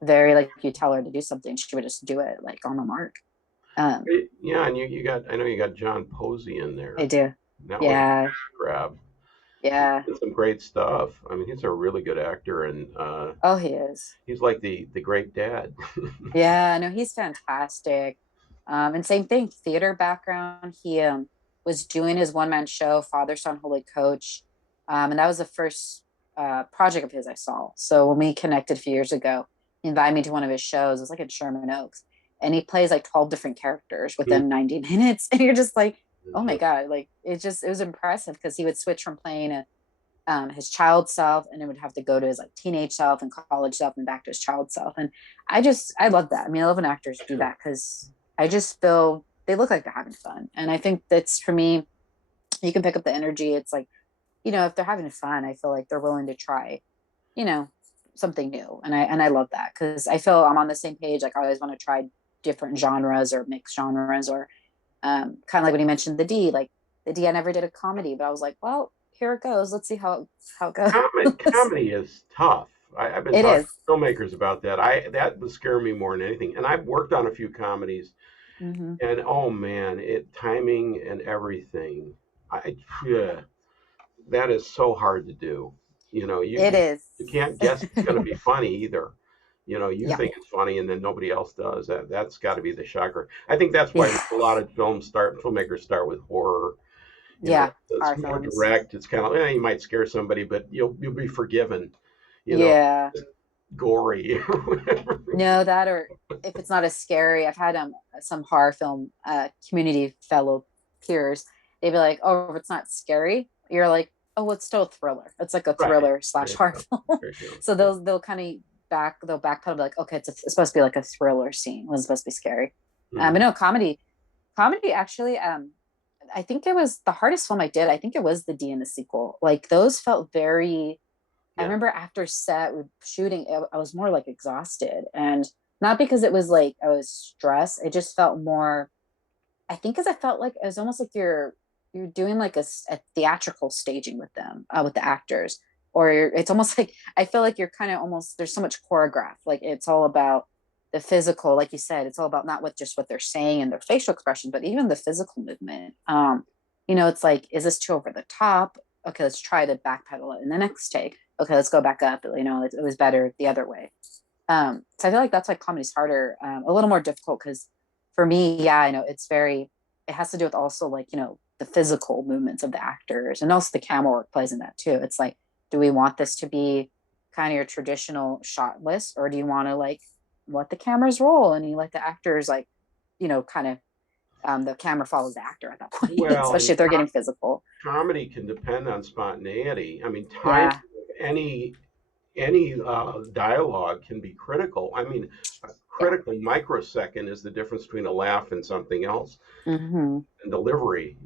very like you tell her to do something, she would just do it like on the mark. Um, Yeah, and you got, I know you got John Posey in I there. do. That was a Yeah. grab. He Yeah. did some great stuff. I mean, he's a really good actor, and Oh, he is. he's like the great dad. Yeah, no, he's fantastic. And same thing, theater background. He was doing his one-man show, Father, Son, Holy Coach. And that was the first project of his I saw. So when we connected a few years ago, he invited me to one of his shows. It was like in Sherman Oaks. And he plays like 12 different characters within 90 minutes. And you're just like, oh my God. Like it was impressive because he would switch from playing his child self, and it would have to go to his like teenage self and college self and back to his child self. And I love that. I mean, I love when actors do that because I just feel they look like they're having fun. And I think that's for me, you can pick up the energy. It's like, if they're having fun, I feel like they're willing to try, you know, something new. And I love that because I feel I'm on the same page. Like I always want to try different genres or mixed genres or kind of like when you mentioned like the D, I never did a comedy, but I was like, well, here it goes. Let's see how it goes. Comedy is tough. I've been It talking is. to filmmakers about that. That would scare me more than anything. And I've worked on a few comedies, Mm-hmm. and oh man, timing and everything. I yeah, that is so hard to do. It is. You can't guess it's going to be funny either. You Yeah. think it's funny, and then nobody else does. That's got to be the shocker. I think that's why Yeah. a lot of filmmakers start with horror. Yeah. It's Our more films. direct. It's kind of, you might scare somebody, but you'll be forgiven. You know, Yeah. gory or whatever. No, that or if it's not as scary, I've had some horror film community fellow peers. They'd be like, "Oh, if it's not scary," you're like, "Oh, well, it's still a thriller. It's like a Right. thriller slash There you horror go. film." There you go. So Yeah. they'll kind of they'll backpedal, be like, "Okay, it's supposed to be like a thriller scene. It wasn't supposed to be scary." But Mhm. no, comedy actually. I think it was the hardest film I did. I think it was the D and the sequel. Like those felt very. I Yeah. remember after set with shooting, I was more like exhausted, and not because it was like I was stressed. It just felt more. I think because I felt like it was almost like you're doing like a theatrical staging with them, with the actors, or it's almost like I feel like you're kind of almost there's so much choreograph. Like it's all about the physical, like you said, it's all about not what they're saying and their facial expression, but even the physical movement. It's like, is this too over the top? Okay, let's try to backpedal it in the next take. Okay, let's go back up. It was better the other way. So I feel like that's why comedy's harder, a little more difficult because for me, yeah, I know it has to do with also like, the physical movements of the actors and also the camera work plays in that too. It's like, do we want this to be kind of your traditional shot list or do you want to like let the cameras roll and you let the actors like, kind of the camera follows the actor at that point, Well, especially and if they're getting physical. comedy can depend on spontaneity. I mean, time Yeah. any dialogue can be critical. I mean, a Yeah. critical microsecond is the difference between a laugh and something else. Mm-hmm. And delivery,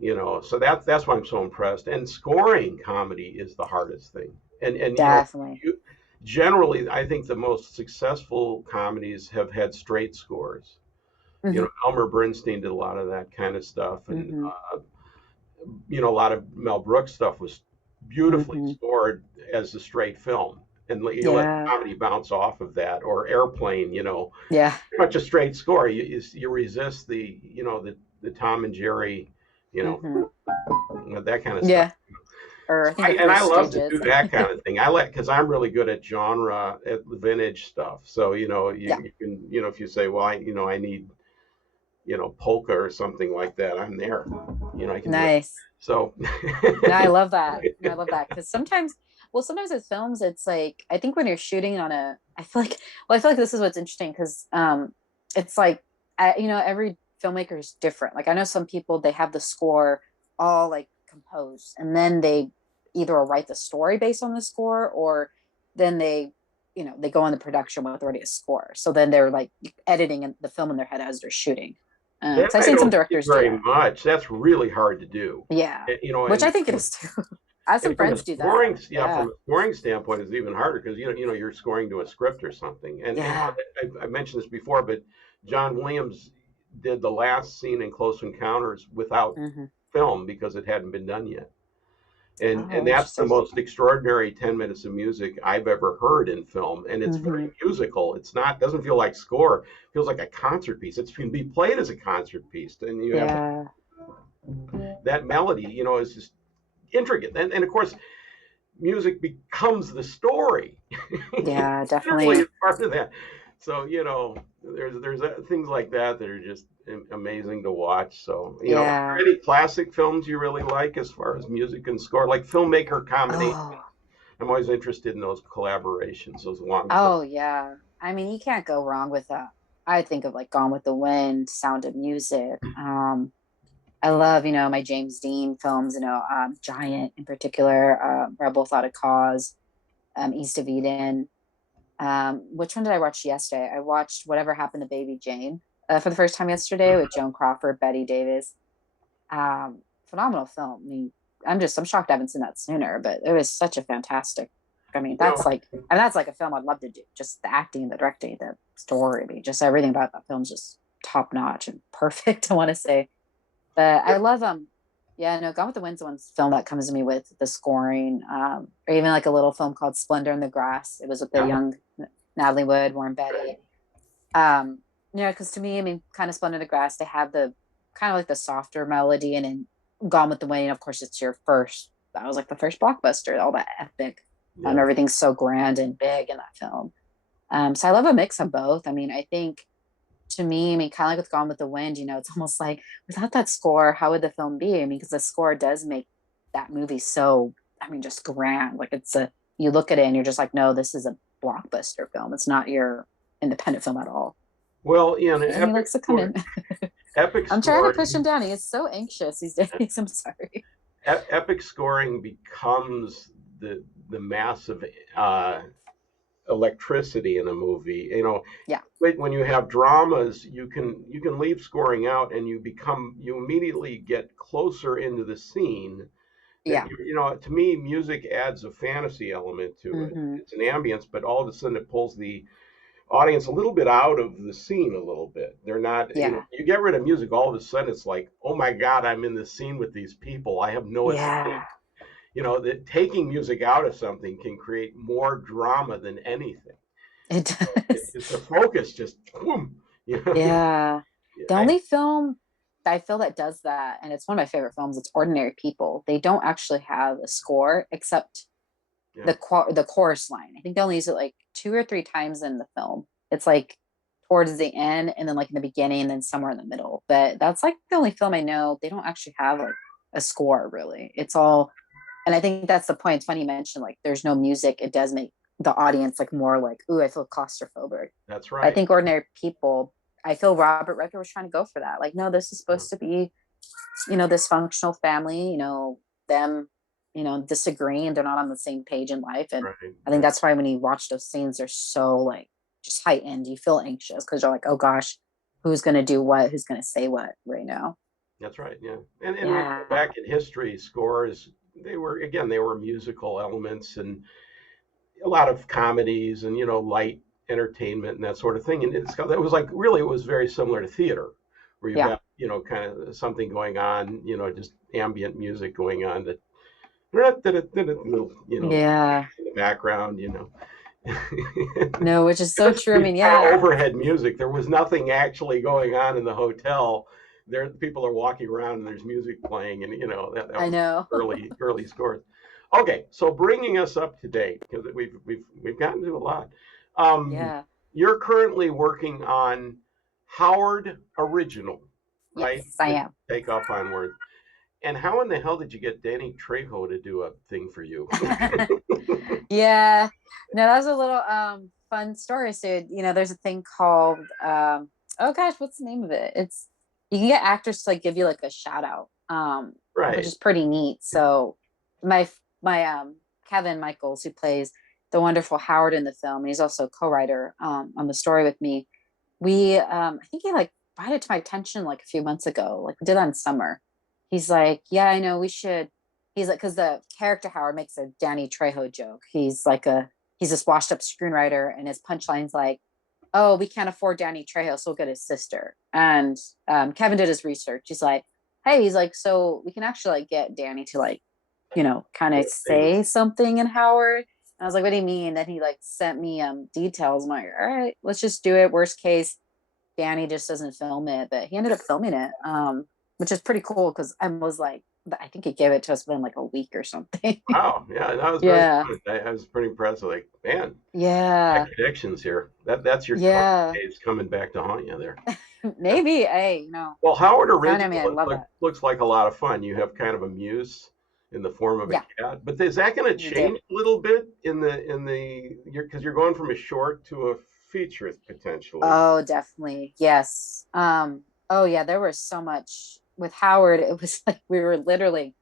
so that's why I'm so impressed. And scoring comedy is the hardest thing. And Definitely. generally, I think the most successful comedies have had straight scores. Mm-hmm. Elmer Bernstein did a lot of that kind of stuff, and Mm-hmm. a lot of Mel Brooks stuff was beautifully Mm-hmm. scored as a straight film, and you let Yeah. comedy bounce off of that. Or Airplane, Yeah. pretty much a straight score. You resist the Tom and Jerry, you know, Mm-hmm. that kind of stuff. Yeah. Or I think the And Three I love to Stooges. do that kind of thing. I like because I'm really good at genre, at vintage stuff. So Yeah. you can if you say, well, I need polka or something like that, I'm there. I can do it. Nice. So No, I love that. No, I love that because sometimes with films, it's like I think when you're shooting on I feel like this is what's interesting because it's like every filmmaker is different. Like I know some people they have the score all like composed, and then they either write the story based on the score, or then they go on the production with already a score. So then they're like editing the film in their head as they're shooting. that So I've I seen some don't see directors do very that. much. That's really hard to do. Yeah, which And I think it is too. I have some from a friends do that. scoring, yeah, Yeah. from a scoring standpoint, it's even harder because you're scoring to a script or something. And Yeah. I mentioned this before, but John Williams did the last scene in Close Encounters without Hmm. film because it hadn't been done yet. And Oh, that's the interesting. most extraordinary 10 minutes of music I've ever heard in film, and it's very Hmm. musical. It's not doesn't feel like score, it feels like a concert piece. It can be played as a concert piece, and you have Yeah. that melody, is just intricate. And of course, music becomes the story. Yeah, Literally definitely. is part of that. So there's things like that that are just amazing to watch. So are Yeah. there any classic films you really like as far as music and score, like filmmaker combination? Oh, I'm always interested in those collaborations, those long films. oh yeah. I mean, you can't go wrong with that. I think of like Gone with the Wind, Sound of Music. I love, my James Dean films, Giant in particular, Rebel Without a Cause, East of Eden. Which one did I watch yesterday? I watched Whatever Happened to Baby Jane for the first time yesterday with Joan Crawford, Betty Davis. Phenomenal film. I mean, I'm shocked I haven't seen that sooner, but it was such a fantastic. I mean, You know, that's like a film I'd love to do. Just the acting, the directing, the story. I mean, just everything about that film's just top notch and perfect. I want to say, but I love Yeah, no, Gone with the Wind's one film that comes to me with the scoring, or even like a little film called Splendor in the Grass. It was with the yeah, young Natalie Wood, Warren Beatty. Um, because to me, I mean, kind of Splendor in the Grass, they have the kind of like the softer melody, and in Gone with the Wind, of course, it's your first. That was like the first blockbuster, all that epic. yeah. Everything's so grand and big in that film. So I love a mix of both. I mean, I think to me, I mean, kind of like with Gone with the Wind, it's almost like without that score, how would the film be? I mean, because the score does make that movie so, I mean, just grand. Like you look at it and you're just like, no, this is a blockbuster film. It's not your independent film at all. Well, an And he epic likes to come score, in. epic I'm trying to push him scoring, down. He is so anxious these days. I'm sorry. epic scoring becomes the massive uh, electricity in a movie. Yeah. When you have dramas, you can leave scoring out, and you immediately get closer into the scene. That Yeah. to me, music adds a fantasy element to it. Hmm. It's an ambience, but all of a sudden it pulls the audience a little bit out of the scene a little bit. They're not, Yeah. you get rid of music, all of a sudden it's like, oh my God, I'm in the scene with these people. I have no escape. Yeah. That taking music out of something can create more drama than anything. It does. The focus just, boom. You know, Yeah. The I, only film that I feel that does that, and it's one of my favorite films, it's Ordinary People. They don't actually have a score except yeah, the chorus line. I think they only use it like two or three times in the film. It's like towards the end and then like in the beginning and then somewhere in the middle. But that's like the only film I know they don't actually have like a score really. It's all, and I think that's the point. It's funny you mentioned like there's no music. It does make the audience like more like, ooh, I feel claustrophobic. that's I right. think Ordinary People, I feel Robert Redford was trying to go for that. Like, no, this is Yeah, supposed to be, this functional family, them, disagreeing. They're not on the same page in life. And right, I think right. that's why when you watch those scenes, they're so like just heightened. You feel anxious because you're like, oh gosh, who's going to do what? Who's going to say what right now? That's right. Yeah. And when you go Yeah. back in history, scores, they were musical elements, and a lot of comedies, and light entertainment and that sort of thing. And it was like, really, it was very similar to theater, where you've Yeah. got kind of something going on, just ambient music going on, that Yeah. in the background. No, which is It so was true. I mean, kind of yeah, overhead music. There was nothing actually going on in the hotel. There, people are walking around and there's music playing, and that I was know. early scores. Okay, so bringing us up to date, because we've gotten to a lot. Um, Yeah. you're currently working on Howard Original, right? Yes, I With am. Takeoff Onward. And how in the hell did you get Danny Trejo to do a thing for you? Yeah. No, that was a little fun story. So, there's a thing called oh gosh, what's the name of it? It's you can get actors to like give you like a shout out, which Right. is pretty neat. So my Kevin Michaels, who plays the wonderful Howard in the film, and he's also a co-writer on the story with me. We I think he like brought it to my attention like a few months ago. Like we did on summer. He's like, yeah, I know we should. He's like, because the character Howard makes a Danny Trejo joke. He's this washed up screenwriter, and his punchline's like, oh, we can't afford Danny Trejo, so we'll get his sister. And Kevin did his research. He's like, hey, he's like, so we can actually like get Danny to like, kind of say something in Howard. And I was like, what do you mean? Then he like sent me details. I'm like, all right, let's just do it. Worst case, Danny just doesn't film it, but he ended up filming it, which is pretty cool because I was like, I think he gave it to us within like a week or something. Wow, yeah, that was very Yeah, fun. I was pretty impressed. Like, man, got yeah, connections here. That's your college yeah. days coming back to haunt you there. Maybe, hey, Well, Howard telling me I Original love that. looks like a lot of fun. You have kind of a muse in the form of a Yeah, cat, but is that going to we do. change a little bit because you're going from a short to a feature potentially? Oh, definitely. Yes. Oh yeah, there was so much with Howard. It was like we were literally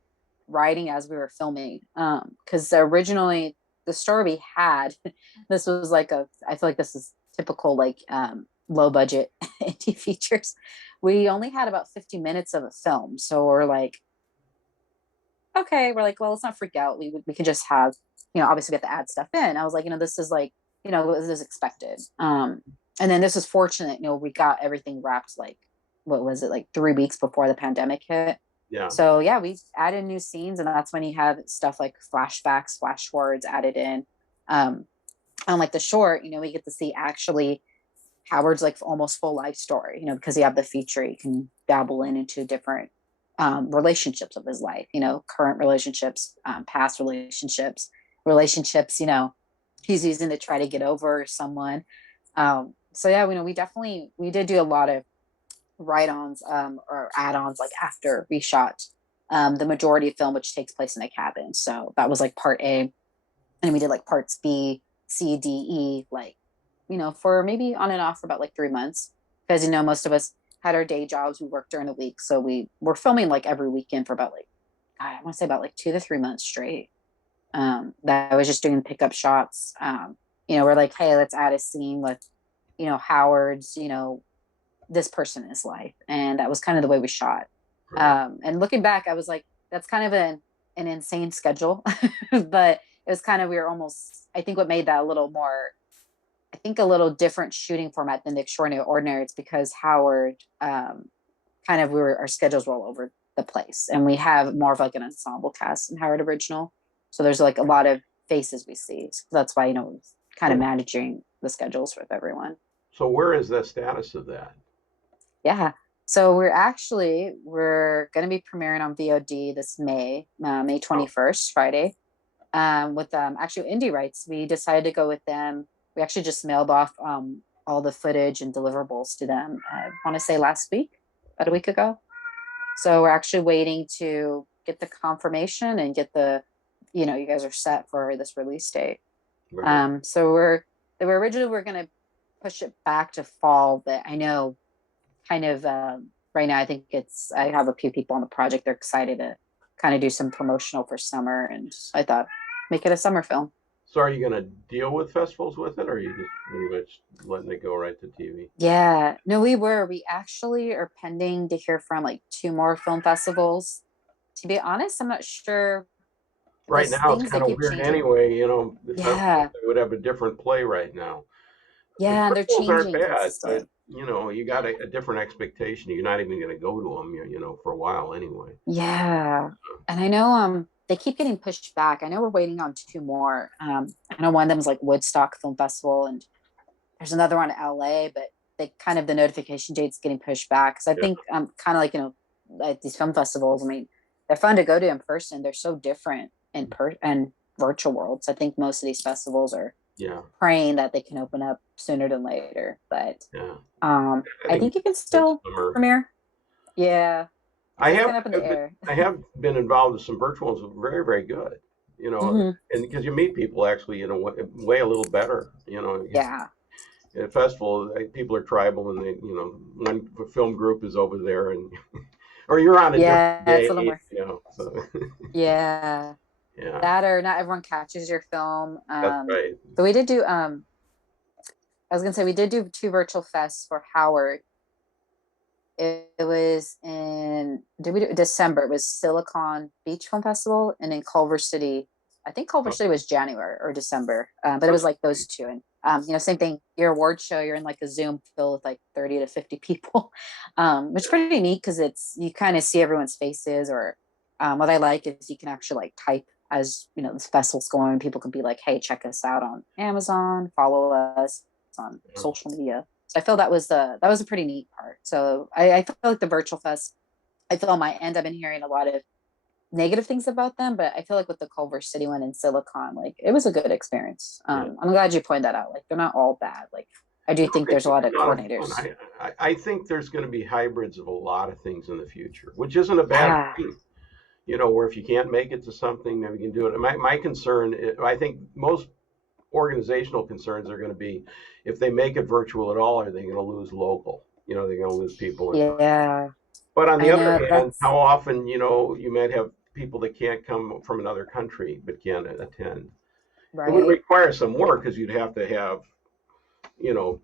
writing as we were filming. Because originally the story we had, this was like I feel like this is typical like low budget indie features. We only had about 50 minutes of a film. So we're like, okay, we're like, well, let's not freak out. We can just have, obviously we have to add stuff in. I was like, this is like, this is expected. And then this is fortunate, we got everything wrapped like what was it, like 3 weeks before the pandemic hit. Yeah, So yeah, we added new scenes, and that's when you have stuff like flashbacks, flash forwards added in. On like the short, we get to see actually Howard's like almost full life story, because you have the feature, you can dabble into different relationships of his life, current relationships, past relationships, he's using to try to get over someone. So yeah, we did do a lot of write-ons or add-ons like after we shot the majority of film, which takes place in a cabin. So that was like part A, and we did like parts B, C, D, E, like for maybe on and off for about like 3 months, because most of us had our day jobs. We worked during the week, so we were filming like every weekend for about like I want to say about like 2 to 3 months straight. That I was just doing pickup shots. We're like, hey, let's add a scene with Howard's this person in his life, and that was kind of the way we shot. right. And looking back, I was like, that's kind of an insane schedule, but it was kind of we were almost. I think what made that a little more I think a little different shooting format than the Extraordinary Ordinary. It's because Howard, kind of our schedules were all over the place, and we have more of like an ensemble cast in Howard Original. So there's like a lot of faces we see. So that's why kind of So, managing the schedules with everyone. so where is the status of that? Yeah. So we're going to be premiering on VOD this May Oh, 21st, Friday. With actually Indie Rights, we decided to go with them. We actually just mailed off all the footage and deliverables to them. I want to say last week, about a week ago. So we're actually waiting to get the confirmation and get you guys are set for this release date. right. So we're gonna push it back to fall, but I know kind of right now I have a few people on the project. They're excited to kind of do some promotional for summer, and I thought make it a summer film. So are you going to deal with festivals with it, or are you just pretty much letting it go right to TV? Yeah, no, we actually are pending to hear from like two more film festivals. To be honest, I'm not sure. Right Those now, it's things, they kind of keep weird changing. anyway. The festivals Yeah, they would have a different play right now. The yeah, and they're festivals aren't changing bad, but consistent. you got a different expectation. You're not even going to go to them, for a while anyway. Yeah. And I know they keep getting pushed back. I know we're waiting on two more. I know one of them is like Woodstock Film Festival, and there's another one in LA, but they kind of the notification date's getting pushed back. Cause I Yeah, think kind of like, like these film festivals, I mean, they're fun to go to in person. They're so different and virtual worlds. I think most of these festivals are yeah, praying that they can open up sooner than later. But yeah. I I think think you can next still summer. premiere. Yeah. I It's have kind of up in the air. I have been involved with some virtuals, very very good. Hmm. And because you meet people actually, way a little better. Yeah. At a festival, people are tribal, and one film group is over there, and or you're on a different Yeah, it's a little day, more. So Yeah, yeah, that or not everyone catches your film. that's right. So we did do. I was gonna say we did do two virtual fests for Howard. It was in did we do December? It was Silicon Beach Film Festival, and in Culver City. I think Culver City was January or December, but it was like those two. Same thing, your award show, you're in like a Zoom filled with like 30 to 50 people, which is pretty neat because you kind of see everyone's faces. Or what I like is you can actually like type as this festival's going. People can be like, hey, check us out on Amazon, follow us on social media. So I feel that was a pretty neat part. So I feel like the virtual fest, I feel on my end, I've been hearing a lot of negative things about them, but I feel like with the Culver City one in Silicon, like it was a good experience. I'm glad you pointed that out. Like they're not all bad. Like I do think I there's a think lot a of lot of coordinators. fun. I think there's going to be hybrids of a lot of things in the future, which isn't a bad Yeah. thing. Where if you can't make it to something, then we can do it. My concern, I think most organizational concerns are going to be if they make it virtual at all, are they going to lose local? They're going to lose people in person. Yeah. But on the I other know hand, that's how often, you might have people that can't come from another country but can attend. It would right. require some work because you'd have to have, you know,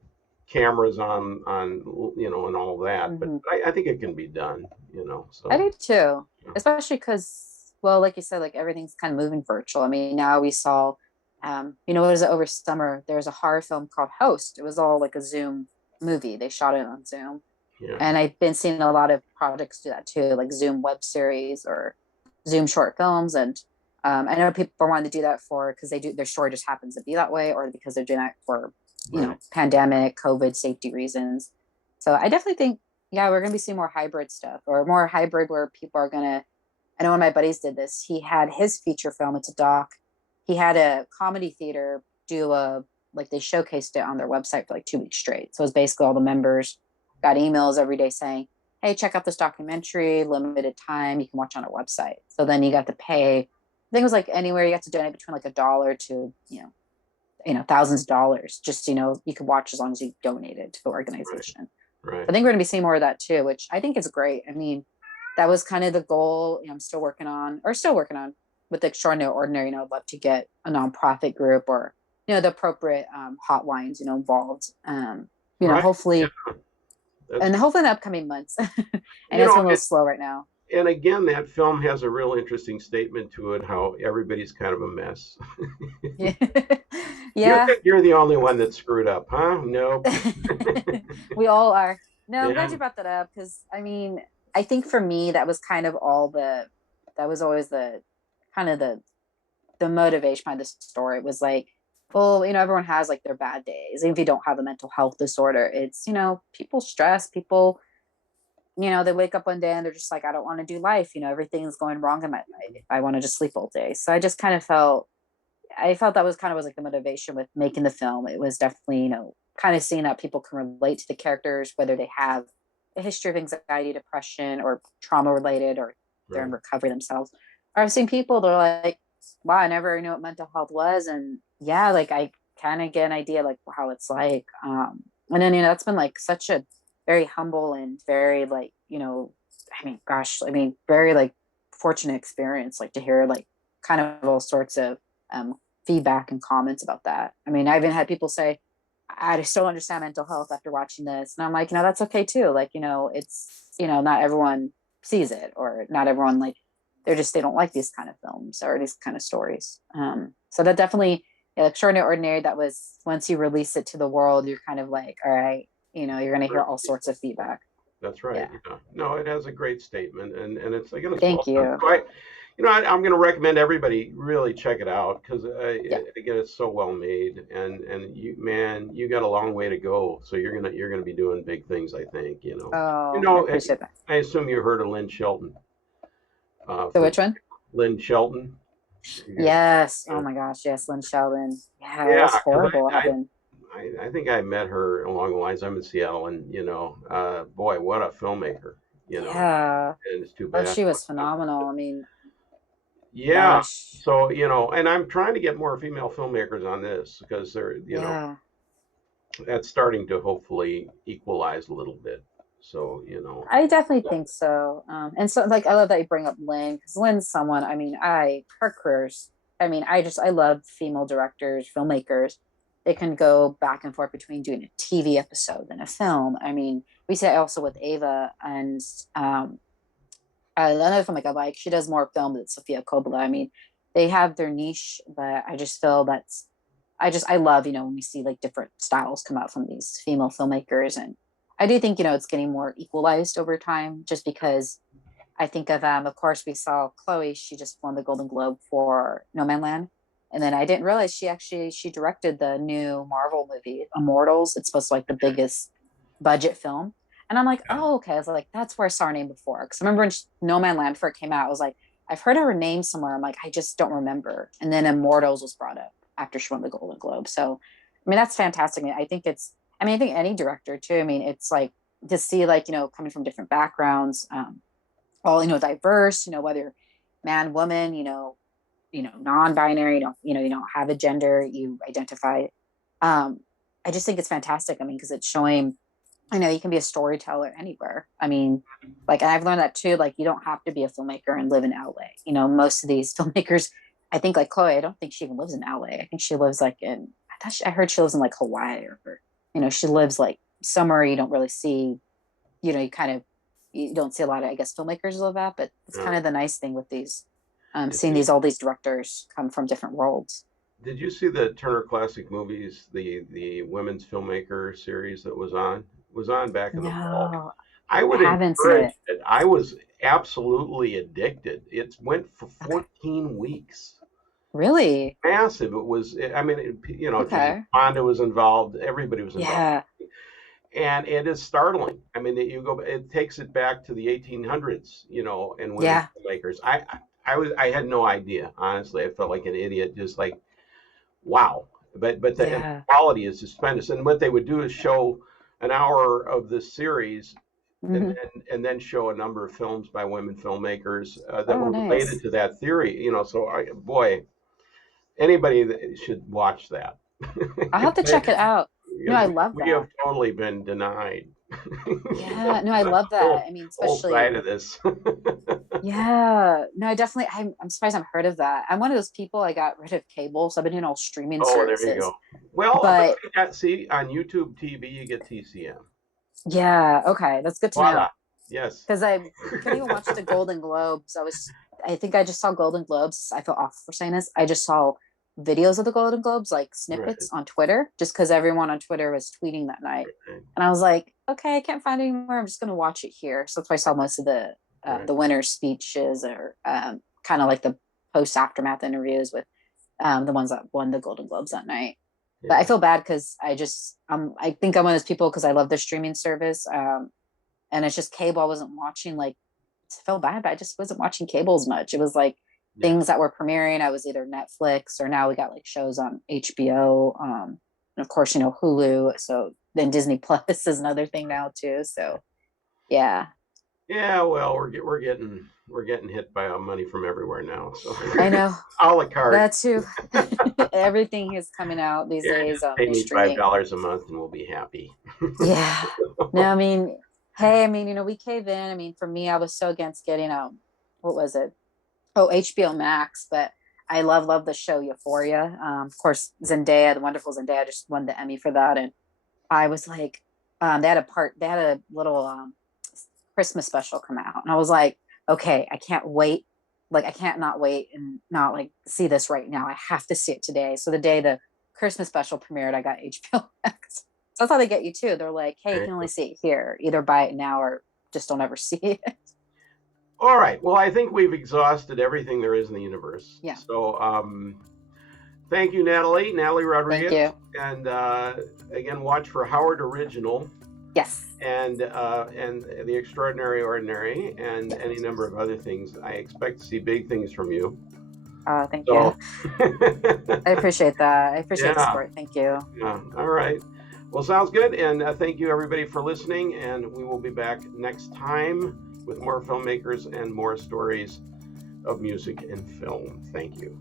cameras on, and all that. But Hmm. I think it can be done, I so. do too, Yeah. especially because, well, like you said, like everything's kind of moving virtual. I mean, now we saw, what was it over summer? There was a horror film called Host. It was all like a Zoom movie. They shot it on Zoom. Yeah. And I've been seeing a lot of projects do that too, like Zoom web series or Zoom short films. And I know people want to do that for because their story just happens to be that way, or because they're doing that for Right. pandemic, COVID safety reasons. So I definitely think, yeah, we're gonna be seeing more hybrid stuff, or more hybrid where people are gonna. I know one of my buddies did this. He had his feature film. It's a doc. He had a comedy theater do they showcased it on their website for like 2 weeks straight. So it was basically all the members got emails every day saying, hey, check out this documentary, limited time, you can watch on our website. So then you got to pay, I think it was like anywhere you got to donate between like $1 to, thousands of dollars. Just, you could watch as long as you donated to the Right. organization. Right. I think we're going to be seeing more of that too, which I think is great. I mean, that was kind of the goal. I'm still working on with the extraordinary ordinary. I'd love to get a nonprofit group or, the appropriate hotlines, involved. Right. Yeah. Hopefully, That's and hopefully in the upcoming months. I you know it's know, been a little slow right now. and again, that film has a real interesting statement to it. How everybody's kind of a mess. Yeah. You Yeah. think you're the only one that's screwed up, huh? Nope. We all are. No, I'm glad Yeah. you brought that up because I think for me that was kind of that was always the kind of the motivation behind the story. It was like, well, everyone has like their bad days. Even if you don't have a mental health disorder, it's, people stress, people, they wake up one day and they're just like, I don't want to do life. Everything's going wrong in my life. I want to just sleep all day. So I felt that was like the motivation with making the film. It was definitely, kind of seeing that people can relate to the characters, whether they have a history of anxiety, depression, or trauma related, or they're in Right. recovery themselves. Or I've seen people that are like, wow, I never knew what mental health was. And yeah, like I kind of get an idea like how it's like. And then, that's been like such a very humble and very like, very like fortunate experience, like to hear like kind of all sorts of um, feedback and comments about that. I mean, I even had people say, I still understand mental health after watching this. And I'm like, that's okay too. Like, it's, not everyone sees it, or not everyone like they don't like these kind of films or these kind of stories. So that definitely, yeah, Extraordinary Ordinary, that was once you release it to the world, you're kind of like, all right, you're going to hear all sorts of feedback. That's right. Yeah. Yeah. No, it has a great statement, and it's again, it's Thank well done. you. So I'm going to recommend everybody really check it out because Yeah. again, it's so well made, and you got a long way to go. So you're gonna be doing big things, I think. You Oh, I know, appreciate that. I assume you heard of Lynn Shelton, So from which one? Lynn Shelton. Yes. Oh Yeah, my gosh. Yes. Lynn Sheldon. Yeah. yeah, That's because horrible. What happened? I think I met her along the lines. I'm in Seattle, and boy, what a filmmaker. Yeah. And it's too Oh, bad she was what's happened. phenomenal. I mean, Yeah. gosh. So, and I'm trying to get more female filmmakers on this because Yeah. that's starting to hopefully equalize a little bit. So, I definitely think so. And so like I love that you bring up Lynn because Lynn's someone, I mean, her careers, I love female directors, filmmakers. They can go back and forth between doing a TV episode and a film. I mean, we say also with Ava and another filmmaker like she does more film than Sophia Coppola. I mean, they have their niche, but I just feel that's I love, when we see like different styles come out from these female filmmakers. And I do think, it's getting more equalized over time, just because I think of course, we saw Chloe, she just won the Golden Globe for No Man Land. And then I didn't realize she directed the new Marvel movie, Immortals. It's supposed to like the biggest budget film. And I'm like, oh, okay. I was like, that's where I saw her name before. Because I remember when No Man Land first came out, I was like, I've heard her name somewhere. I'm like, I just don't remember. And then Immortals was brought up after she won the Golden Globe. So, I mean, that's fantastic. I think any director too. I mean, it's like to see like, coming from different backgrounds, all, diverse, whether man, woman, non-binary, you don't have a gender, you identify. I just think it's fantastic. I mean, because it's showing, you can be a storyteller anywhere. I mean, like, and I've learned that too. Like, you don't have to be a filmmaker and live in LA. Most of these filmmakers, I think, like Chloe, I don't think she even lives in LA. I think she lives like I heard she lives in like Hawaii, or she lives like somewhere you don't really see. You don't see a lot of, I guess, filmmakers live at. But it's kind of the nice thing with these, seeing all these directors come from different worlds. Did you see the Turner Classic Movies, the women's filmmaker series that was on back in the fall? No, I would I haven't seen encourage it. it. I was absolutely addicted. It went for 14 weeks. Really? Massive. It was. I mean, Okay. Fonda was involved. Everybody was involved, Yeah. and it is startling. I mean, it takes it back to the 1800s, and women Yeah. filmmakers. I had no idea. Honestly, I felt like an idiot. Just like, wow. But the Yeah. quality is stupendous. And what they would do is show an hour of this series, and Hmm. then show a number of films by women filmmakers that Oh, were related nice. to that theory. So boy, anybody should watch that. I'll have to check it out. No, Because I love we have that. totally been denied Yeah. No, I love that. I mean, whole side especially, of this. yeah. No, I definitely, I'm surprised I've heard of that. I'm one of those people, I got rid of cable, so I've been doing all streaming Oh, there you go. services. Well, but But see, on YouTube TV, you get TCM. yeah, okay. That's good to know. Voila. Yes. Because I couldn't even watch the Golden Globes. I think I just saw Golden Globes. I feel awful for saying this. I just saw videos of the Golden Globes, like Right. snippets on Twitter, just because everyone on Twitter was tweeting that night. And I was like, okay, I can't find it anymore. I'm just going to watch it here. So that's why I saw most of Right. the winners' speeches, or kind of like the post aftermath interviews with the ones that won the Golden Globes that night. But I Yeah. feel bad because I think I'm one of those people because I love the streaming service. And it's just cable. I wasn't watching, like, I felt bad, but I just wasn't watching cable as much. It was like Yeah. things that were premiering. I was either Netflix, or now we got like shows on HBO. And of course, Hulu. So then Disney Plus is another thing now too. So yeah, Yeah. Well, we're getting hit by money from everywhere now. So I know a la carte. that too. Everything is coming out these Yeah. days Just pay in me five streaming. dollars a month, and we'll be happy. Yeah. No, I mean, hey, I mean, we cave in. I mean, for me, I was so against getting what was it? Oh, HBO Max, but I love the show Euphoria. Of course, Zendaya, the wonderful Zendaya, just won the Emmy for that, and I was like, they had a little Christmas special come out, and I was like, okay, I can't wait. Like, I can't not wait and not like see this right now. I have to see it today. So the day the Christmas special premiered, I got HBO Max. So that's how they get you too. They're like, hey, you Okay. can only see it here. Either buy it now or just don't ever see it. All right. Well, I think we've exhausted everything there is in the universe. Yeah. So, thank you, Natalie Thank Rodriguez, you. and again, watch for Howard Original Yes. and The Extraordinary Ordinary and Yeah. any number of other things. I expect to see big things from you. Thank you. So, I appreciate that. I appreciate the yeah, support. Thank you. yeah. All right. Well, sounds good. And thank you, everybody, for listening. And we will be back next time with more filmmakers and more stories of music and film. Thank you.